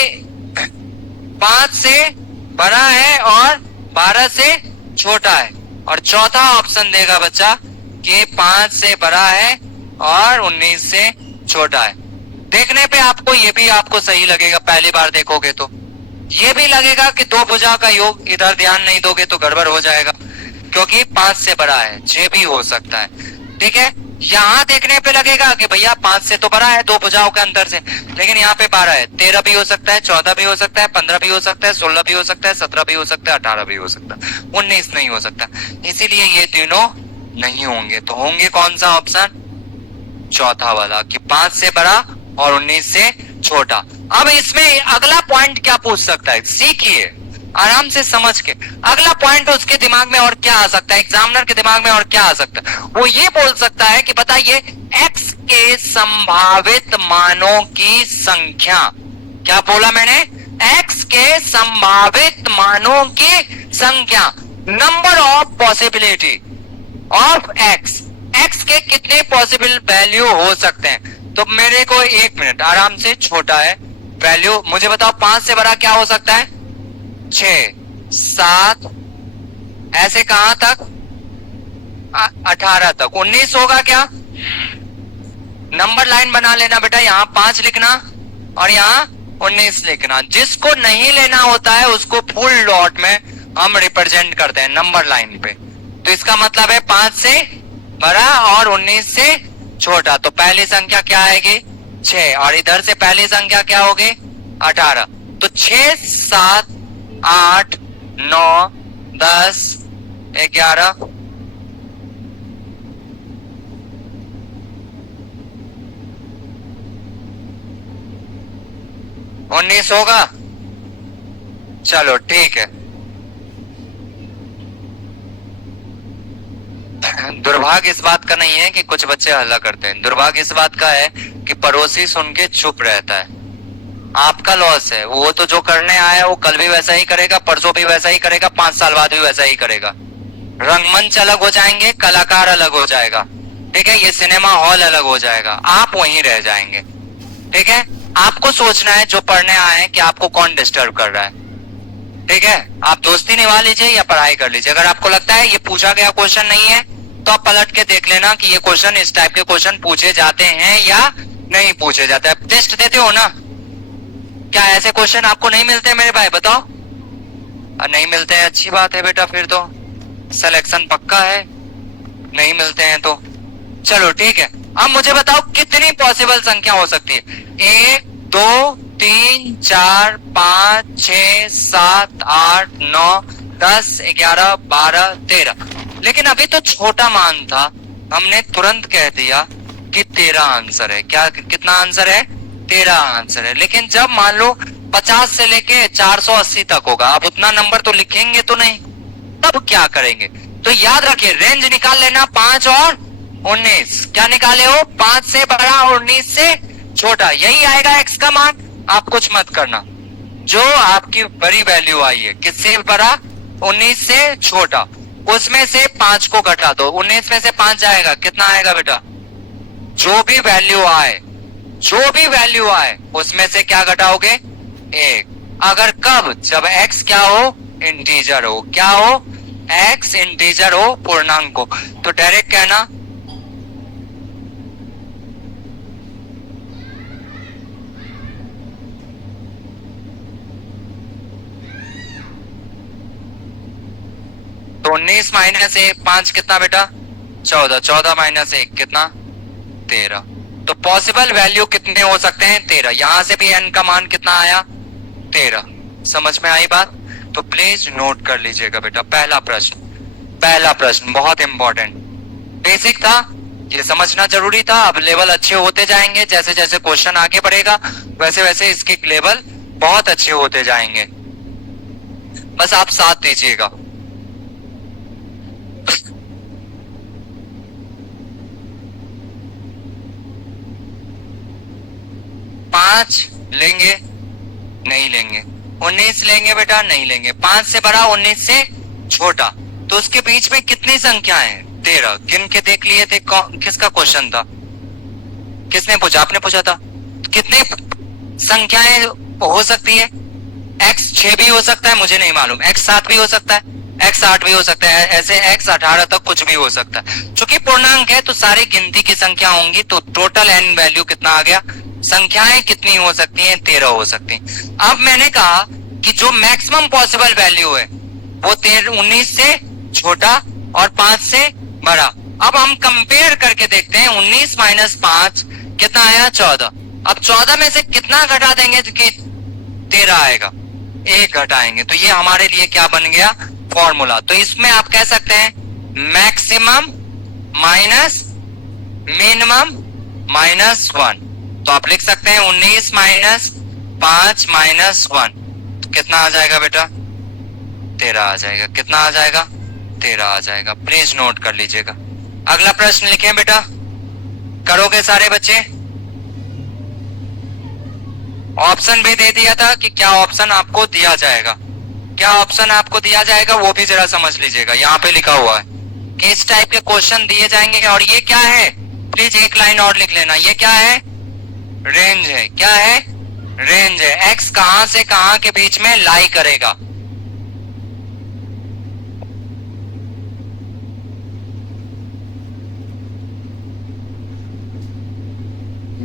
5 से बड़ा है और 12 से छोटा है, और चौथा ऑप्शन देगा बच्चा कि 5 से बड़ा है और 19 से छोटा है। देखने पे आपको ये भी आपको सही लगेगा, पहली बार देखोगे तो ये भी लगेगा कि दो भुजा का योग, इधर ध्यान नहीं दोगे तो गड़बड़ हो जाएगा, क्योंकि 5 से बड़ा है, 6 भी हो सकता है, ठीक है। यहाँ देखने पे लगेगा कि भैया 5 से तो बड़ा है दो भुजाओं के अंतर से, लेकिन यहाँ पे 12 है, 13 भी हो सकता है, 14 भी हो सकता है, 15 भी हो सकता है, 16 भी हो सकता है, 17 भी हो सकता है, 18 भी हो सकता है, 19 नहीं हो सकता। इसीलिए ये तीनों नहीं होंगे। तो होंगे कौन सा ऑप्शन, चौथा वाला, कि 5 से बड़ा और 19 से छोटा। अब इसमें अगला पॉइंट क्या पूछ सकता है, सीखिए आराम से समझ के। अगला पॉइंट उसके दिमाग में और क्या आ सकता है, एग्जामिनर के दिमाग में और क्या आ सकता है, वो ये बोल सकता है कि बताइए x के संभावित मानों की संख्या। क्या बोला मैंने, x के संभावित मानों की संख्या, number of possibility of x के कितने पॉसिबल वैल्यू हो सकते हैं। तो मेरे को 1 मिनट आराम से, छोटा है वैल्यू, मुझे बताओ 5 से बड़ा क्या हो सकता है, 6 7, ऐसे कहां तक, 18 तक, 19 होगा क्या। नंबर लाइन बना लेना बेटा, यहां 5 लिखना और यहां 19 लिखना। जिसको नहीं लेना होता है उसको फुल डॉट में हम रिप्रेजेंट करते हैं नंबर लाइन पे। तो इसका मतलब है 5 से बड़ा और 19 से छोटा। तो पहली संख्या क्या आएगी, 6, और इधर से पहली संख्या क्या होगी, 18। तो 6 7 8 9 10 11 19 होगा। चलो ठीक है। दुर्भाग्य इस बात का नहीं है कि कुछ बच्चे हल्ला करते हैं, दुर्भाग्य इस बात का है कि पड़ोसी सुन के चुप रहता है। आपका लॉस है, वो तो जो करने आया वो कल भी वैसा ही करेगा, परसों भी वैसा ही करेगा, 5 साल बाद भी वैसा ही करेगा। रंगमंच अलग हो जाएंगे, कलाकार अलग हो जाएगा, ठीक है, ये सिनेमा हॉल अलग हो जाएगा, आप वहीं रह जाएंगे, ठीक है। आपको सोचना है जो पढ़ने आए हैं कि आपको कौन डिस्टर्ब कर रहा है, ठीक है। आप दोस्ती निभा लीजिए या पढ़ाई कर लीजिए। अगर आपको लगता है ये पूछा गया क्वेश्चन नहीं है तो आप पलट के देख लेना कि ये क्वेश्चन, इस टाइप के क्वेश्चन पूछे जाते हैं या नहीं पूछे जाते हैं। टेस्ट देते हो ना, क्या ऐसे क्वेश्चन आपको नहीं मिलते मेरे भाई, बताओ। नहीं मिलते हैं, अच्छी बात है बेटा, फिर तो सिलेक्शन पक्का है। नहीं मिलते हैं तो चलो ठीक है। अब मुझे बताओ कितनी पॉसिबल संख्या हो सकती है, 1 2 3 4 5 6 7 8 9 10 11 12 13। लेकिन अभी तो छोटा मान था, हमने तुरंत कह दिया कि 13 आंसर है। क्या, कितना आंसर है, 13 आंसर है। लेकिन जब मान लो 50 से लेके 480 तक होगा, अब उतना नंबर तो लिखेंगे तो नहीं, तब क्या करेंगे। तो याद रखिए रेंज निकाल लेना, 5 और 19। क्या निकाले हो, 5 से बड़ा और 19 से छोटा, यही आएगा x का मान। आप कुछ मत करना, जो आपकी बड़ी वैल्यू आई है, किससे बड़ा, 19 से छोटा, उसमें से 5 को घटा दो। 19 में से 5 जाएगा, कितना आएगा बेटा, जो भी वैल्यू आए, जो भी वैल्यू आए उसमें से क्या घटाओगे, 1। अगर कब, जब x क्या हो, इंटीजर हो। क्या हो, x इंटीजर हो, पूर्णांक हो। तो डायरेक्ट कहना तो 19 माइनस 1 5 कितना बेटा 14, 14 माइनस 1 कितना 13। तो पॉसिबल वैल्यू कितने हो सकते हैं 13। यहां से भी एन का मान कितना आया 13। समझ में आई बात? तो प्लीज नोट कर लीजिएगा बेटा। पहला प्रश्न बहुत इंपॉर्टेंट, बेसिक था, ये समझना जरूरी था। अब लेवल अच्छे होते जाएंगे, जैसे जैसे क्वेश्चन आगे बढ़ेगा वैसे वैसे इसके लेवल बहुत अच्छे होते जाएंगे। बस आप साथ दीजिएगा। पांच लेंगे नहीं लेंगे, 19 लेंगे बेटा नहीं लेंगे, 5 से बड़ा 19 से छोटा, तो उसके बीच में कितनी संख्या है 13। गिन के देख लिए थे, किसका क्वेश्चन था, किसने पूछा, आपने पूछा था। कितने संख्याएं हो सकती है, x 6 भी हो सकता है, मुझे नहीं मालूम, x 7 भी हो सकता है, x 8 भी हो सकता है, ऐसे x 18 तक कुछ भी हो सकता है। चूंकि पूर्णांक है तो सारी गिनती की संख्या होंगी, तो टोटल n वैल्यू कितना आ गया, संख्याएं कितनी हो सकती हैं 13 हो सकती हैं। अब मैंने कहा कि जो मैक्सिमम पॉसिबल वैल्यू है वो 19 से छोटा और 5 से बड़ा। अब हम कंपेयर करके देखते हैं, 19 माइनस 5 कितना आया 14। अब 14 में से कितना घटा देंगे कि 13 आएगा, 1 घटाएंगे, तो ये हमारे लिए क्या बन गया फॉर्मूला। तो इसमें आप कह सकते हैं मैक्सिमम माइनस मिनिमम माइनस 1। तो आप लिख सकते हैं 19 माइनस 5 माइनस 1, तो कितना आ जाएगा बेटा 13 आ जाएगा। कितना आ जाएगा 13 आ जाएगा। प्लीज नोट कर लीजिएगा। अगला प्रश्न लिखें बेटा, करोगे सारे बच्चे? ऑप्शन भी दे दिया था कि क्या ऑप्शन आपको दिया जाएगा, क्या ऑप्शन आपको दिया जाएगा वो भी जरा समझ लीजिएगा। यहाँ पे लिखा हुआ है कि इस टाइप के क्वेश्चन दिए जाएंगे, और ये क्या है, प्लीज एक लाइन और लिख लेना, ये क्या है रेंज है। क्या है रेंज है। एक्स कहां से कहां के बीच में लाई करेगा।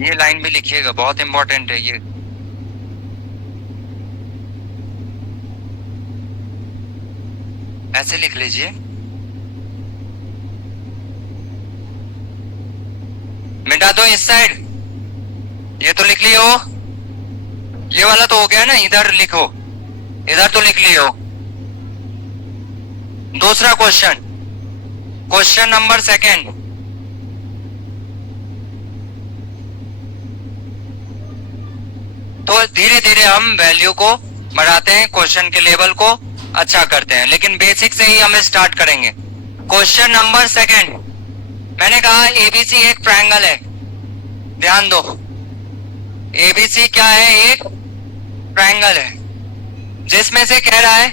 ये लाइन भी लिखिएगा, बहुत इंपॉर्टेंट है ये। ऐसे लिख लीजिए, मिटा दो इस साइड, ये तो लिख लियो, ये वाला तो हो गया ना, इधर लिखो, इधर तो लिख लियो। दूसरा क्वेश्चन, क्वेश्चन नंबर 2। तो धीरे धीरे हम वैल्यू को बढ़ाते हैं, क्वेश्चन के लेवल को अच्छा करते हैं, लेकिन बेसिक से ही हम स्टार्ट करेंगे। क्वेश्चन नंबर 2, मैंने कहा एबीसी एक ट्रायंगल है, ध्यान दो, एबीसी क्या है, एक ट्रायंगल है, जिसमें से कह रहा है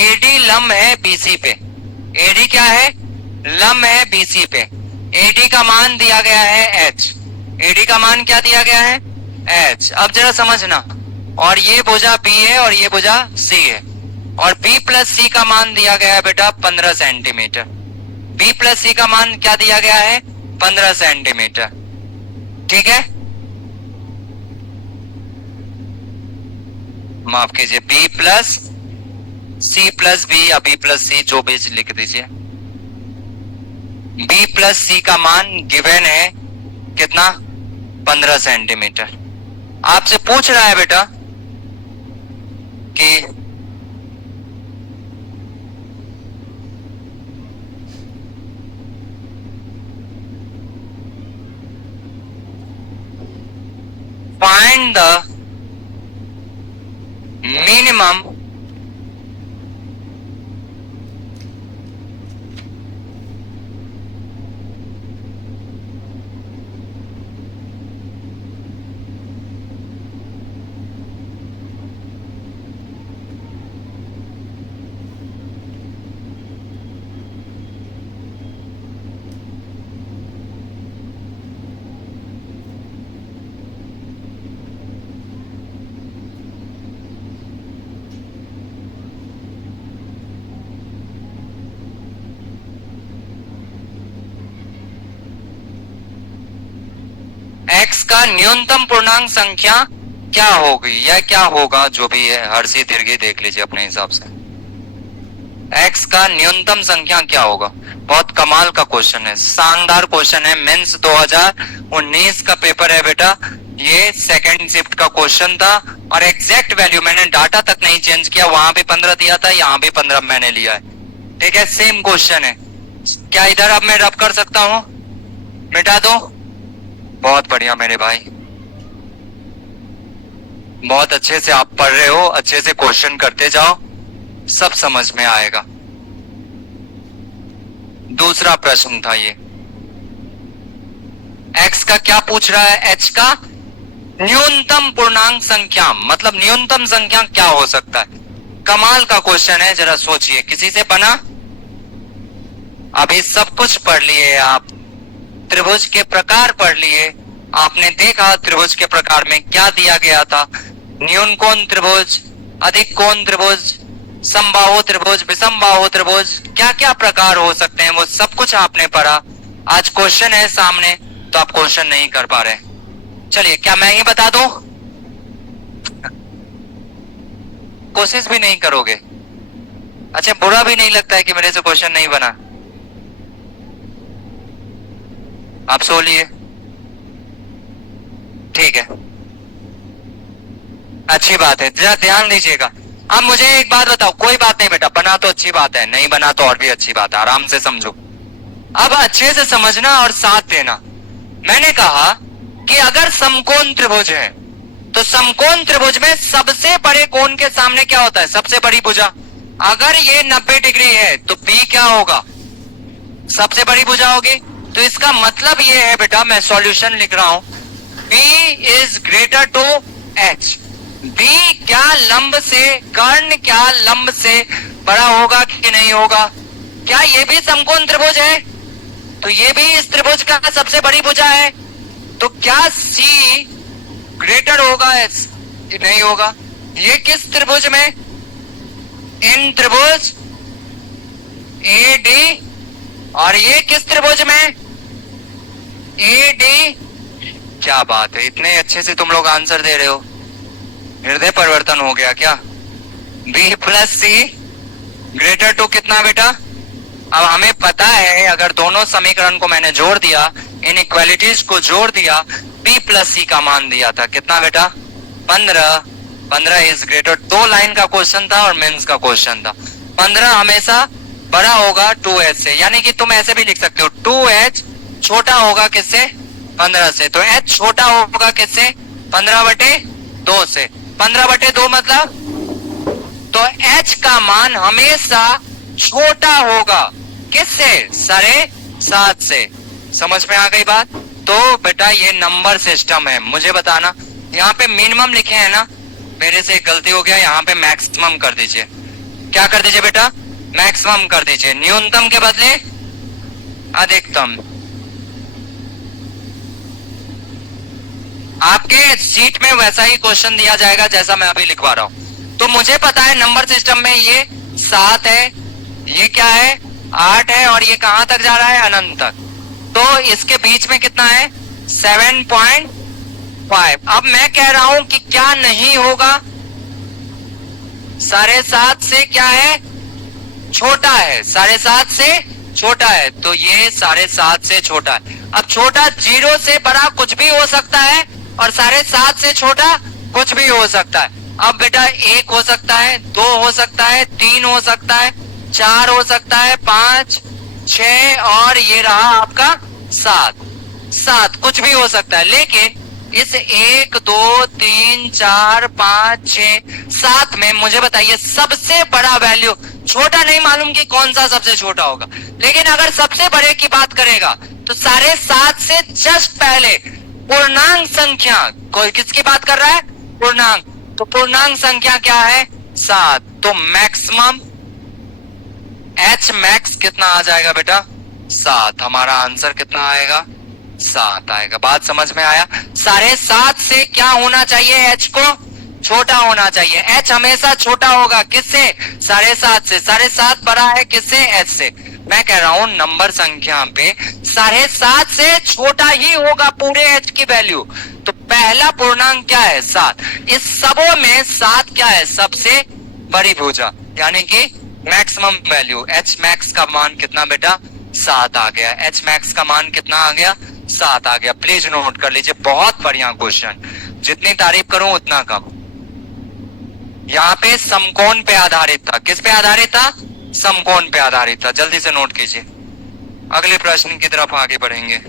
एडी लंब है बीसी पे। एडी क्या है, लंब है बीसी पे। एडी का मान दिया गया है एच। एडी का मान क्या दिया गया है एच। अब जरा समझना, और ये भुजा बी है और ये भुजा सी है, और बी प्लस सी का मान दिया गया है बेटा 15 सेंटीमीटर। बी प्लस सी का मान क्या दिया गया है 15 सेंटीमीटर, ठीक है। माफ कीजिए, B plus C plus B या बी प्लस सी जो भी लिख दीजिए। बी प्लस सी का मान गिवन है कितना 15 सेंटीमीटर। आपसे पूछ रहा है बेटा कि find the minimum x का न्यूनतम पूर्णांक संख्या क्या होगी या क्या होगा, जो भी है हर्षी दीर्घी देख लीजिए अपने हिसाब से। एक्स का न्यूनतम संख्या क्या होगा? बहुत कमाल का क्वेश्चन है, शानदार क्वेश्चन है। मेंस 2019 का पेपर है बेटा, ये सेकंड शिफ्ट का क्वेश्चन था और एग्जैक्ट वैल्यू मैंने डाटा तक नहीं चेंज किया, वहां भी 15 दिया था, यहां भी 15 मैंने लिया है। ठीक है, सेम क्वेश्चन है। क्या इधर अब मैं रब कर सकता हूं? मिटा दो। बहुत बढ़िया मेरे भाई, बहुत अच्छे से आप पढ़ रहे हो, अच्छे से क्वेश्चन करते जाओ, सब समझ में आएगा। दूसरा प्रश्न था ये, एक्स का क्या पूछ रहा है? एच का न्यूनतम पूर्णांक संख्या, मतलब न्यूनतम संख्या क्या हो सकता है? कमाल का क्वेश्चन है, जरा सोचिए। किसी से बना? अभी सब कुछ पढ़ लिए आप, त्रिभुज के प्रकार पढ़ लिए, आपने देखा त्रिभुज के प्रकार में क्या दिया गया था। न्यून कोण त्रिभुज, अधिक कोण त्रिभुज, समबाहु त्रिभुज, विषमबाहु त्रिभुज, क्या क्या प्रकार हो सकते हैं वो सब कुछ आपने पढ़ा। आज क्वेश्चन है सामने तो आप क्वेश्चन नहीं कर पा रहे। चलिए, क्या मैं ही बता दूं? कोशिश भी नहीं करोगे? अच्छा, बुरा भी नहीं लगता है कि मेरे से क्वेश्चन नहीं बना? आप सो लिए, ठीक है, अच्छी बात है, जरा ध्यान दीजिएगा। अब मुझे एक बात बताओ, कोई बात नहीं बेटा, बना तो अच्छी बात है, नहीं बना तो और भी अच्छी बात है, आराम से समझो। अब अच्छे से समझना और साथ देना। मैंने कहा कि अगर समकोण त्रिभुज है तो समकोण त्रिभुज में सबसे बड़े कोण के सामने क्या होता है? सबसे बड़ी भुजा। अगर ये 90 डिग्री है तो P क्या होगा? सबसे बड़ी भुजा होगी। तो इसका मतलब ये है बेटा, मैं सॉल्यूशन लिख रहा हूं, B is greater to H। B क्या लंब से, कर्ण क्या लंब से बड़ा होगा कि नहीं होगा? क्या ये भी समकोण त्रिभुज है? तो ये भी इस त्रिभुज का सबसे बड़ी भुजा है। तो क्या C ग्रेटर होगा H? नहीं होगा। ये किस त्रिभुज में? इन त्रिभुज AD। और ये किस त्रिभुज में? AD। क्या बात है, इतने अच्छे से तुम लोग आंसर दे रहे हो, हृदय परिवर्तन हो गया क्या? B plus C greater to कितना बेटा? अब हमें पता है, अगर दोनों समीकरण को मैंने जोड़ दिया, इन इक्वालिटीज को जोड़ दिया, B प्लस C का मान दिया था कितना बेटा? 15। 15 इज ग्रेटर, 2 लाइन का क्वेश्चन था और मेंस का क्वेश्चन था। 15 हमेशा बड़ा होगा 2H से, यानी कि तुम ऐसे भी लिख सकते हो, 2H छोटा होगा किससे? 15 से। तो H छोटा होगा किससे? 15/2 से। 15/2 मतलब, तो H का मान हमेशा छोटा होगा किससे? 7.5 से। समझ में आ गई बात? तो बेटा ये नंबर सिस्टम है। मुझे बताना, यहाँ पे मिनिमम लिखे हैं ना, मेरे से गलती हो गया, यहाँ पे मैक्सिमम कर दीजिए। क्या कर दीजिए बेटा? मैक्सिमम कर दीजिए, न्यूनतम के बदले अधिकतम। आपके सीट में वैसा ही क्वेश्चन दिया जाएगा जैसा मैं अभी लिखवा रहा हूं। तो मुझे पता है नंबर सिस्टम में ये 7 है, ये क्या है? 8 है, और ये कहां तक जा रहा है? अनंत तक। तो इसके बीच में कितना है? 7.5। अब मैं कह रहा हूं कि क्या नहीं होगा? 7.5 से क्या है? छोटा है। 7.5 से छोटा है, तो ये 7.5 से छोटा है। अब छोटा 0 से बड़ा कुछ भी हो सकता है, और 7.5 से छोटा कुछ भी हो सकता है। अब बेटा 1 हो सकता है, 2 हो सकता है, 3 हो सकता है, 4 हो सकता है, 5, 6 और ये रहा आपका 7। 7 कुछ भी हो सकता है, लेकिन इस 1, 2, 3, 4, 5, 6, 7 में मुझे बताइए सबसे बड़ा वैल्यू, छोटा नहीं मालूम कि कौन सा सबसे छोटा होगा, लेकिन अगर सबसे बड़े की बात करेगा तो 7.5 से जस्ट पहले पूर्णांक संख्या, कोई किसकी बात कर रहा है? पूर्णांक। तो पूर्णांक संख्या क्या है? 7। तो मैक्सिमम H मैक्स कितना आ जाएगा बेटा? 7। हमारा आंसर कितना आएगा? 7 आएगा। बात समझ में आया? 7.5 से क्या होना चाहिए? H को छोटा होना चाहिए। H हमेशा छोटा होगा किससे? 7.5 से। 7.5 बड़ा है किससे? H से। मैं कह रहा हूं नंबर संख्या पे 7.5 से छोटा ही होगा पूरे H की वैल्यू। तो पहला पूर्णांक क्या है? 7। इस सबों में 7 क्या है? सबसे बड़ी भुजा, यानी कि मैक्सिमम वैल्यू। एच मैक्स का मान कितना बेटा? 7 आ गया। एच मैक्स का मान कितना आ गया? 7 आ गया। प्लीज नोट कर लीजिए, बहुत बढ़िया क्वेश्चन, जितनी तारीफ करूं उतना कम। यहाँ पे समकोण पे आधारित था। किस पे आधारित था? समकोण पे आधारित था। जल्दी से नोट कीजिए, अगले प्रश्न की तरफ आगे बढ़ेंगे।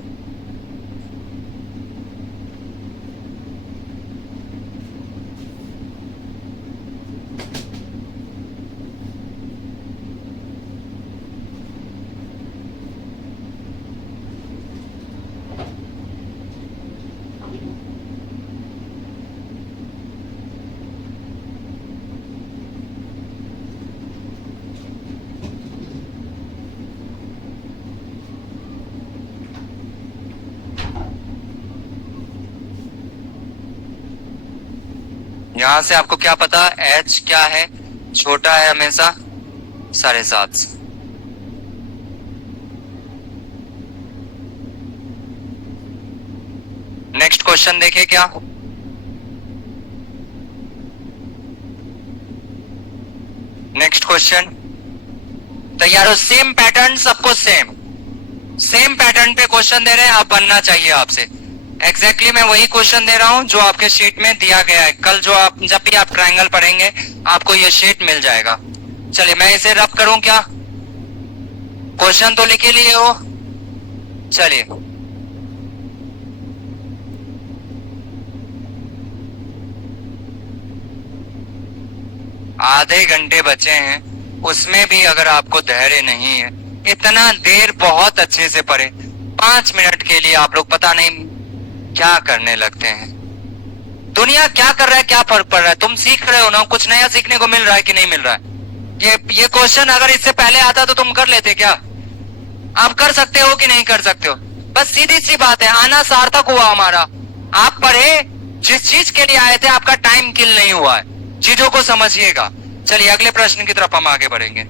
यहां से आपको क्या पता? h क्या है? छोटा है हमेशा 7.5 से। नेक्स्ट क्वेश्चन देखिए क्या। नेक्स्ट क्वेश्चन, तैयार हो? सेम पैटर्न, सबको सेम पैटर्न पे क्वेश्चन दे रहे हैं, आप बनना चाहिए आपसे। एग्जैक्टली मैं वही क्वेश्चन दे रहा हूं जो आपके शीट में दिया गया है। कल जो आप जब भी आप ट्रायंगल पढ़ेंगे आपको ये शीट मिल जाएगा। चलिए मैं इसे रब करूं क्या? क्वेश्चन तो लिखे लिए हो, चलिए। आधे घंटे बचे हैं, उसमें भी अगर आपको धैर्य नहीं है, इतना देर बहुत अच्छे से पढ़े, 5 मिनट के लिए आप लोग पता नहीं क्या करने लगते हैं। दुनिया क्या कर रहा है, क्या फर्क पड़ रहा है? तुम सीख रहे हो ना, कुछ नया सीखने को मिल रहा है कि नहीं मिल रहा है? ये क्वेश्चन अगर इससे पहले आता तो तुम कर लेते क्या? आप कर सकते हो कि नहीं कर सकते हो? बस सीधी सी बात है, आना सार्थक हुआ हमारा। आप पढ़े, जिस चीज के लिए आए थे आपका टाइम किल नहीं हुआ है, चीजों को समझिएगा। चलिए अगले प्रश्न की तरफ हम आगे बढ़ेंगे।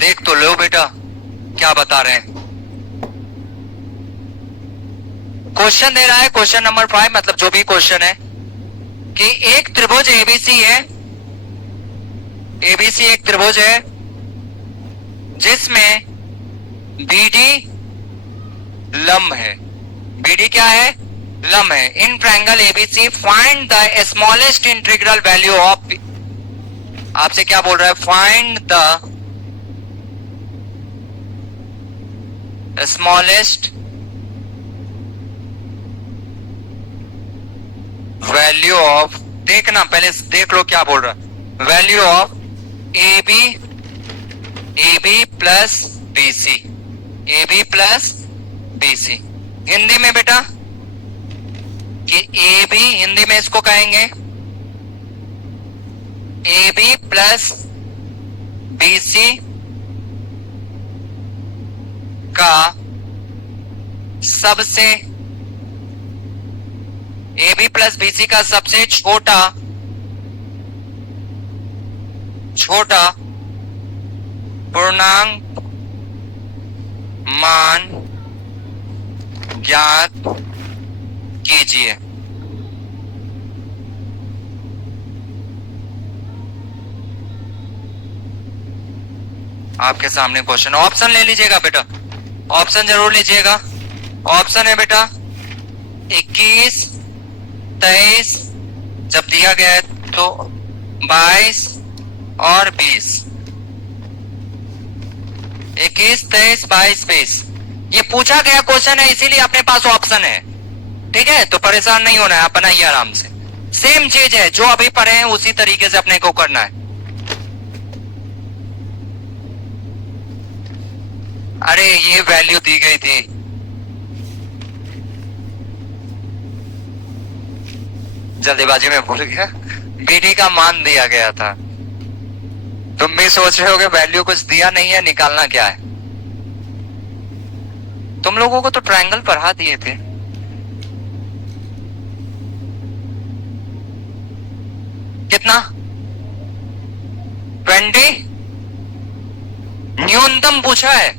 देख तो लो बेटा क्या बता रहे हैं। क्वेश्चन दे रहा है, क्वेश्चन नंबर 5, मतलब जो भी क्वेश्चन है, कि एक त्रिभुज एबीसी है। एबीसी एक त्रिभुज है जिसमें बीडी लंब है। बीडी क्या है? लंब है। In triangle ABC find the smallest integral value of, आपसे क्या बोल रहा है? Find the smallest value of, देखना पहले देख लो क्या बोल रहा है। Value of AB plus BC, AB plus BC। Hindi में बेटा कि AB, हिंदी में इसको कहेंगे AB प्लस BC का सबसे, AB प्लस BC का सबसे छोटा पूर्णांक मान ज्ञात कीजिए। आपके सामने क्वेश्चन, ऑप्शन ले लीजिएगा बेटा, ऑप्शन जरूर लीजिएगा। ऑप्शन है बेटा 21, 23, जब दिया गया है तो 22 और 20। 21, 23, 22, 20 ये पूछा गया क्वेश्चन है, इसीलिए अपने पास ऑप्शन है। ठीक है, तो परेशान नहीं होना है, आप बनाइए आराम से। सेम चीज है, जो अभी पढ़े हैं उसी तरीके से अपने को करना है। अरे ये वैल्यू दी गई थी, जल्दीबाजी में भूल गया, बीडी का मान दिया गया था। तुम भी सोच रहे होगे वैल्यू कुछ दिया नहीं है, निकालना क्या है। तुम लोगों को तो ट्रायंगल पढ़ा दिए थे। कितना? 20 न्यूनतम पूछा है।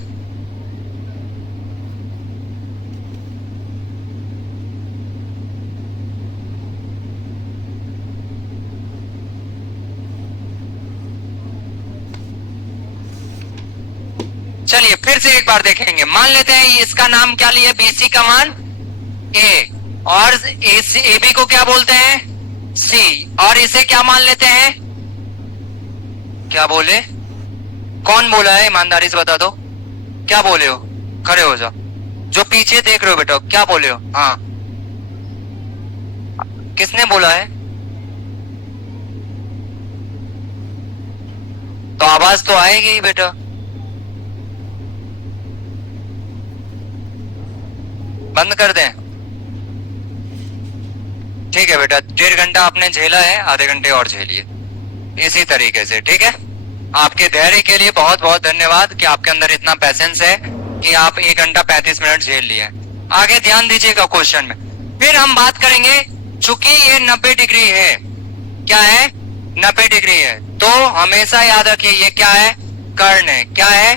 चलिए फिर से एक बार देखेंगे। मान लेते हैं इसका नाम क्या लिया, बीसी का मान ए, और ए बी को क्या बोलते हैं, सी, और इसे क्या मान लेते हैं, क्या बोले, कौन बोला है, ईमानदारी से बता दो, क्या बोले हो, खड़े हो जाओ, जो पीछे देख रहे हो बेटा, क्या बोले हो, हाँ किसने बोला है, तो आवाज तो आएगी ही बेटा, बंद कर दें, ठीक है बेटा, 1.5 घंटा आपने झेला है, आधे घंटे और झेलिए इसी तरीके से, ठीक है। आपके धैर्य के लिए बहुत बहुत धन्यवाद कि आपके अंदर इतना पैसेंस है कि आप 1 घंटा 35 मिनट झेल लिए। आगे ध्यान दीजिएगा क्वेश्चन में, फिर हम बात करेंगे, चूंकि ये 90 डिग्री है, क्या है, 90 डिग्री है, तो हमेशा याद रखिए ये क्या है, कर्ण है, क्या है,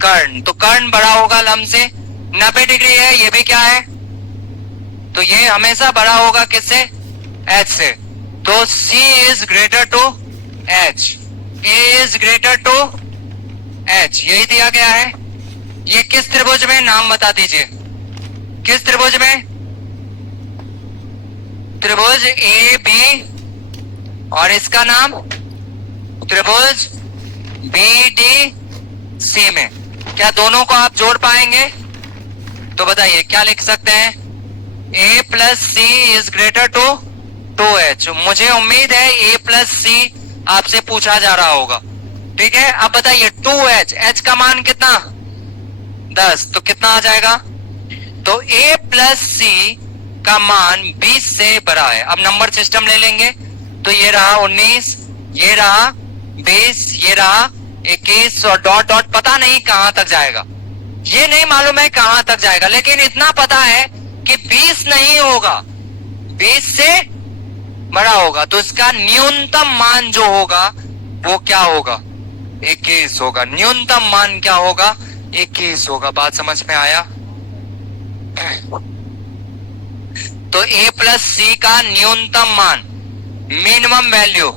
कर्ण, तो कर्ण बड़ा होगा लंब से, 90 डिग्री है, ये भी क्या है, तो ये हमेशा बड़ा होगा किससे, एच से, तो C is greater to H, A is greater to H, यही दिया गया है। ये किस त्रिभुज में, नाम बता दीजिए, किस त्रिभुज में, त्रिभुज ए बी, और इसका नाम त्रिभुज बी डी सी में, क्या दोनों को आप जोड़ पाएंगे, तो बताइए क्या लिख सकते हैं, A plus C is greater to 2H, मुझे उम्मीद है ए प्लस सी आपसे पूछा जा रहा होगा, ठीक है। अब बताइए 2H, H का मान कितना, 10, तो कितना आ जाएगा, तो A प्लस सी का मान 20 से बड़ा है। अब नंबर सिस्टम ले लेंगे, तो ये रहा 19, ये रहा 20, ये रहा 21, और डॉट डॉट पता नहीं कहां तक जाएगा, ये नहीं मालूम है कहां तक जाएगा, लेकिन इतना पता है कि 20 नहीं होगा, 20 से बड़ा होगा, तो इसका न्यूनतम मान जो होगा वो क्या होगा, 21 होगा, न्यूनतम मान क्या होगा, 21 होगा। बात समझ में आया, तो A प्लस सी का न्यूनतम मान, मिनिमम वैल्यू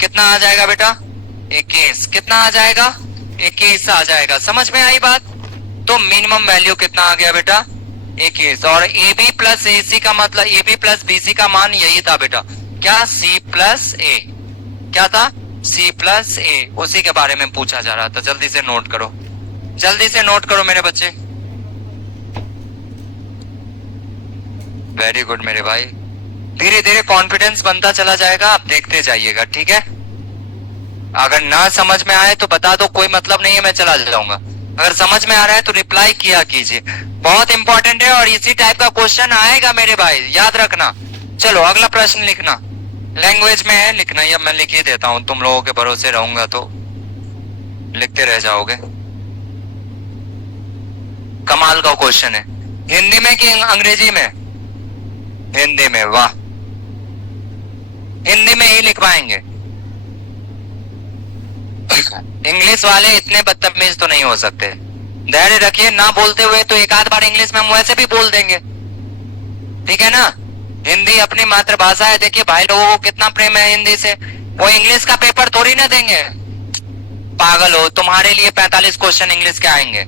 कितना आ जाएगा बेटा, 21, कितना आ जाएगा, 21 आ जाएगा, समझ में आई बात, तो मिनिमम वैल्यू कितना आ गया बेटा, 21, और ए बी प्लस ए सी का मतलब A B plus B C का मान यही था बेटा, क्या, सी प्लस ए, क्या था, सी प्लस ए, उसी के बारे में पूछा जा रहा था, जल्दी से नोट करो, जल्दी से नोट करो मेरे बच्चे, वेरी गुड मेरे भाई, धीरे धीरे कॉन्फिडेंस बनता चला जाएगा, आप देखते जाइएगा, ठीक है। अगर ना समझ में आए तो बता दो, कोई मतलब नहीं है, मैं चला जाऊंगा, अगर समझ में आ रहा है तो रिप्लाई किया कीजिए, बहुत इंपॉर्टेंट है, और इसी टाइप का क्वेश्चन आएगा मेरे भाई, याद रखना। चलो अगला प्रश्न लिखना, लैंग्वेज में है लिखना, या मैं लिख ही देता हूं, तुम लोगों के भरोसे रहूंगा तो लिखते रह जाओगे, कमाल का क्वेश्चन है, हिंदी में कि अंग्रेजी में, हिंदी में, वाह, हिंदी में ही लिख पाएंगे, इंग्लिश वाले इतने बदतमीज तो नहीं हो सकते, धैर्य रखिए, ना बोलते हुए तो एक आध बार इंग्लिश में हम वैसे भी बोल देंगे, ठीक है ना, हिंदी अपनी मातृभाषा है, देखिए भाई लोगों को कितना प्रेम है हिंदी से, वो इंग्लिश का पेपर थोड़ी ना देंगे, पागल हो, तुम्हारे लिए 45 क्वेश्चन इंग्लिश के आएंगे,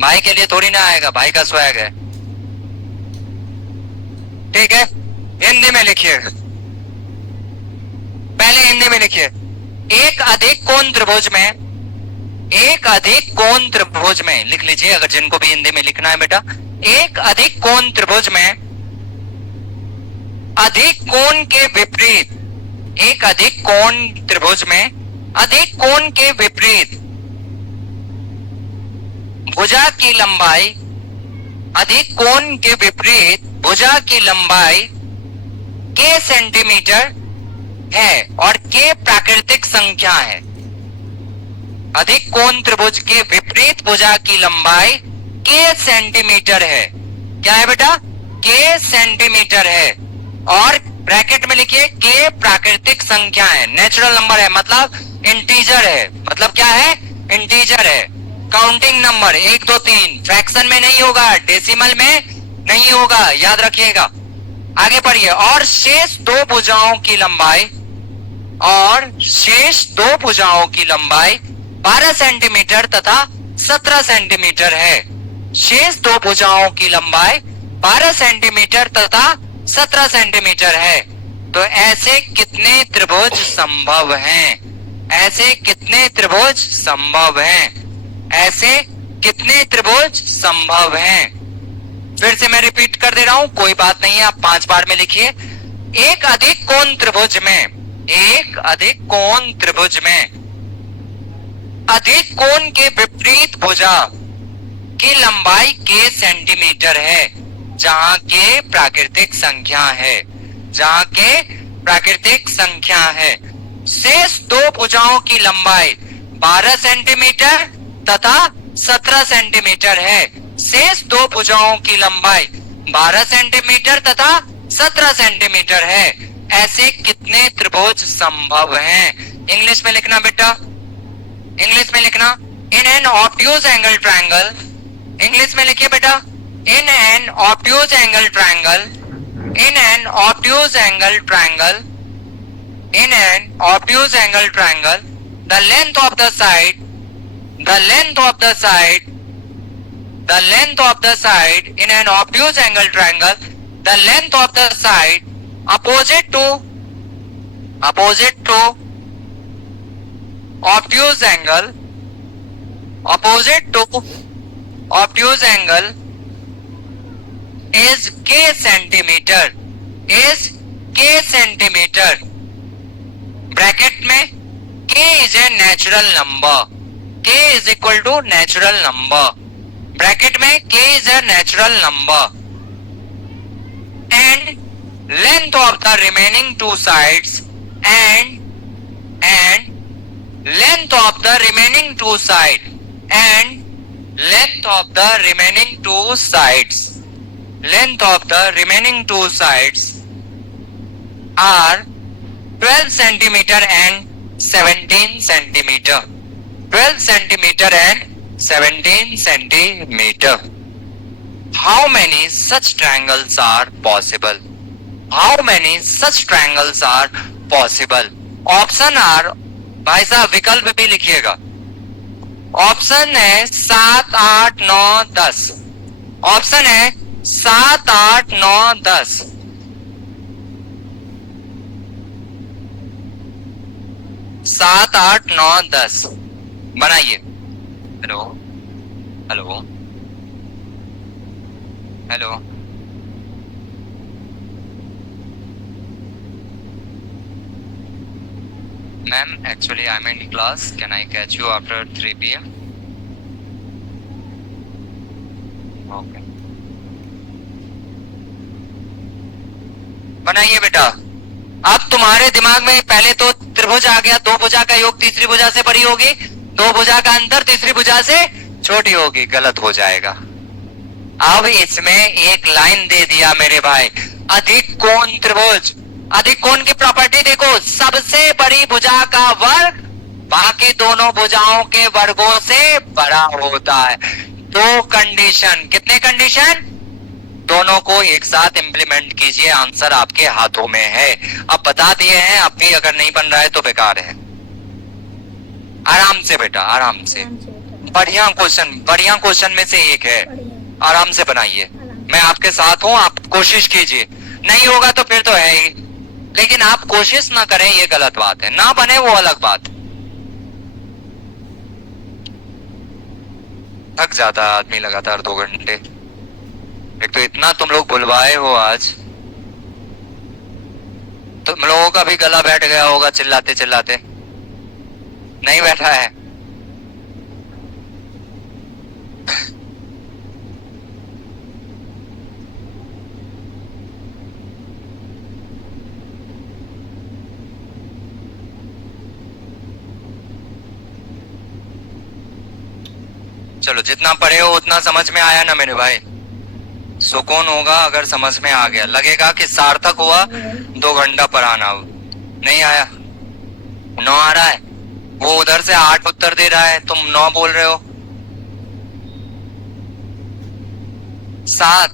भाई के लिए थोड़ी ना आएगा, भाई का स्वैग है, ठीक है। हिंदी में लिखिए, पहले हिंदी में लिखिए, एक अधिक कोण त्रिभुज में, एक अधिक कोण त्रिभुज में लिख लीजिए, अगर जिनको भी हिंदी में लिखना है बेटा, एक अधिक कोण त्रिभुज में अधिक कोण के विपरीत, एक अधिक कोण त्रिभुज में अधिक कोण के विपरीत भुजा की लंबाई, अधिक कोण के विपरीत भुजा की लंबाई k सेंटीमीटर है और k प्राकृतिक संख्या है। अधिक कोण त्रिभुज के विपरीत भुजा की लंबाई k सेंटीमीटर है, क्या है बेटा, k सेंटीमीटर है, और ब्रैकेट में लिखिए k प्राकृतिक संख्या है, नेचुरल नंबर है, मतलब इंटीजर है, मतलब क्या है, इंटीजर है, काउंटिंग नंबर 1 2 3, फ्रैक्शन में नहीं होगा, डेसिमल में नहीं होगा, याद रखिएगा। आगे पढ़िए, और शेष दो भुजाओं की लंबाई, और शेष दो भुजाओं की लंबाई 12 सेंटीमीटर तथा 17 सेंटीमीटर है। शेष दो भुजाओं की लंबाई 12 सेंटीमीटर तथा 17 सेंटीमीटर है। तो ऐसे कितने त्रिभुज संभव हैं? ऐसे कितने त्रिभुज संभव हैं? ऐसे कितने त्रिभुज संभव हैं? फिर से मैं रिपीट कर दे रहा हूं, कोई बात नहीं है, आप 5 बार में लिखिए। एक अधिक कोण त्रिभुज में, एक अधिक कोण त्रिभुज में अधिक कोण के विपरीत भुजा की लंबाई k सेंटीमीटर है, जहां के प्राकृतिक संख्या है, जहां के प्राकृतिक संख्या है। शेष दो भुजाओं की लंबाई 12 सेंटीमीटर तथा 17 सेंटीमीटर है। शेष दो भुजाओं की लंबाई 12 सेंटीमीटर तथा 17 सेंटीमीटर है। ऐसे कितने त्रिभुज संभव हैं? इंग्लिश में लिखना बेटा, इंग्लिश में लिखना। In an obtuse angle triangle, English में लिखिए बेटा, in an obtuse angle triangle, in an obtuse angle triangle, in an obtuse angle triangle, the length of the side, the length of the side, the length of the side in an obtuse angle triangle, the length of the side opposite to obtuse angle, opposite to obtuse angle is k centimeter, is k centimeter। Bracket में k is a natural number, k is equal to natural number। Bracket में k is a natural number and length of the remaining two sides and length of the remaining two side and length of the remaining two sides, length of the remaining two sides are 12 centimeter and 17 centimeter, 12 centimeter and 17 centimeter। How many such triangles are possible? How many such triangles are possible? Option are, भाई साहब विकल्प भी लिखिएगा। Option है 7, 8, 9, 10। Option है 7, 8, 9, 10। 7, 8, 9, 10 बनाइए। Hello hello hello, ma'am actually I am in class, can I catch you after 3 PM? Okay, बनाइए बेटा। अब तुम्हारे दिमाग में पहले तो त्रिभुज आ गया, दो भुजा का योग तीसरी भुजा से बड़ी होगी, दो भुजा का अंतर तीसरी भुजा से छोटी होगी, गलत हो जाएगा। अब इसमें एक लाइन दे दिया मेरे भाई, अधिक कोण त्रिभुज। अधिक कोण की प्रॉपर्टी देखो, सबसे बड़ी भुजा का वर्ग बाकी दोनों भुजाओं के वर्गों से बड़ा होता है। दो कंडीशन, कितने कंडीशन? दोनों को एक साथ इंप्लीमेंट कीजिए, आंसर आपके हाथों में है। अब बता दिए हैं, अब भी अगर नहीं बन रहा है तो बेकार है। आराम से बेटा, आराम से। बढ़िया क्वेश्चन, बढ़िया क्वेश्चन में से एक है, आराम से बनाइए। मैं आपके साथ हूं, आप कोशिश कीजिए। नहीं होगा तो फिर तो है ही, लेकिन आप कोशिश ना करें ये गलत बात है, ना बने वो अलग बात। थक जाता है आदमी लगातार 2 घंटे। एक तो इतना तुम लोग बुलवाए हो आज, तुम लोगों का भी गला बैठ गया होगा चिल्लाते चिल्लाते। नहीं बैठा है? चलो, जितना पढ़े हो उतना समझ में आया ना मेरे भाई? सुकून होगा अगर समझ में आ गया, लगेगा कि सार्थक हुआ 2 घंटा पढ़ाना। नहीं आया? 9 आ रहा है, वो उधर से 8 उत्तर दे रहा है, तुम 9 बोल रहे हो। 7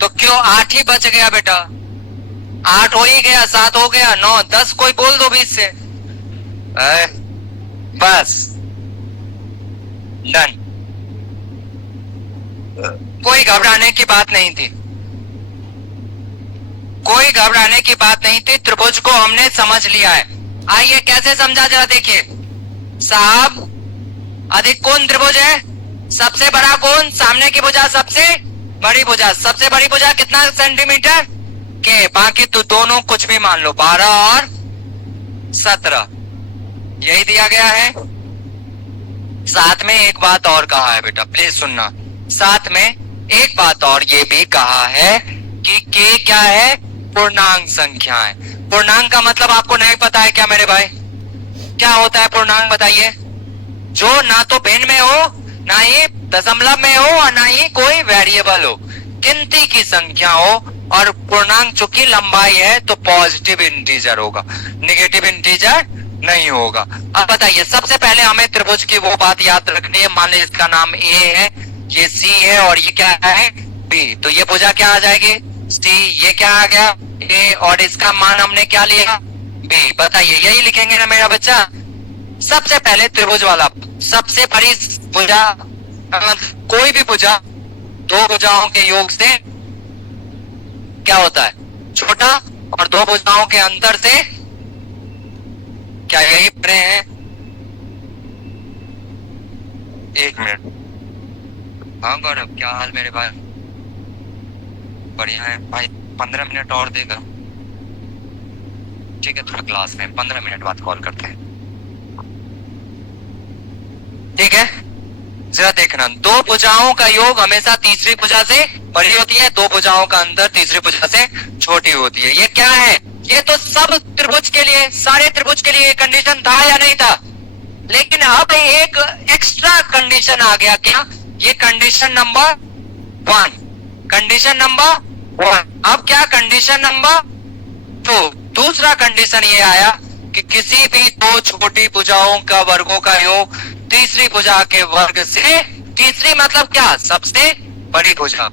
तो क्यों 8 ही बच गया बेटा? 8 हो ही गया, 7 हो गया, 9, 10 कोई बोल दो 20 से। बस डन। कोई घबराने की बात नहीं थी, कोई घबराने की बात नहीं थी। त्रिभुज को हमने समझ लिया है। आइए कैसे समझा जरा देखिए साहब। अधिक कोण त्रिभुज है, सबसे बड़ा कोण सामने की भुजा सबसे बड़ी भुजा, सबसे बड़ी भुजा कितना सेंटीमीटर के, बाकी तो दोनों कुछ भी मान लो 12 और 17 यही दिया गया है। साथ में एक बात और कहा है बेटा, प्लीज सुनना। साथ में एक बात और ये भी कहा है कि के क्या है, पूर्णांक संख्या है। पूर्णांक का मतलब आपको नहीं पता है क्या मेरे भाई? क्या होता है पूर्णांक बताइए? जो ना तो भिन्न में हो, ना ही दशमलव में हो, और ना ही कोई वेरिएबल हो, गिनती की संख्या हो। और पूर्णांक चूंकि लंबाई है तो पॉजिटिव इंटीजर होगा, नेगेटिव इंटीजर नहीं होगा। अब बताइए, सबसे पहले हमें त्रिभुज की वो बात याद रखनी है। मान लीजिए इसका नाम ए है, ये सी है और ये क्या है बी, तो ये भुजा क्या आ जाएगी सी, ये क्या आ गया ए, और इसका मान हमने क्या लिया बी। बताइए यही लिखेंगे ना मेरा बच्चा? सबसे पहले त्रिभुज वाला, सबसे बड़ी भुजा, कोई भी भुजा दो भुजाओं के योग से क्या होता है छोटा, और दो भुजाओं के अंतर से क्या, यही पढ़े हैं? एक मिनट। हाँ गौरव, क्या हाल मेरे भाई? बढ़िया है भाई। 15 मिनट और देगा? ठीक है, थोड़ा क्लास में 15 मिनट बाद कॉल करते हैं, ठीक है? जरा देखना, दो भुजाओं का योग हमेशा तीसरी भुजा से बड़ी होती है, दो भुजाओं का अंतर तीसरी भुजा से छोटी होती है। ये क्या है? ये तो सब त्रिभुज के लिए, सारे त्रिभुज के लिए कंडीशन था या नहीं था? लेकिन अब एक एक्स्ट्रा कंडीशन आ गया। क्या? ये कंडीशन नंबर 1, कंडीशन नंबर 1। अब क्या कंडीशन नंबर 2? दूसरा कंडीशन ये आया कि किसी भी दो छोटी भुजाओं का वर्गों का योग तीसरी भुजा के वर्ग से, तीसरी मतलब क्या, सबसे बड़ी भुजा,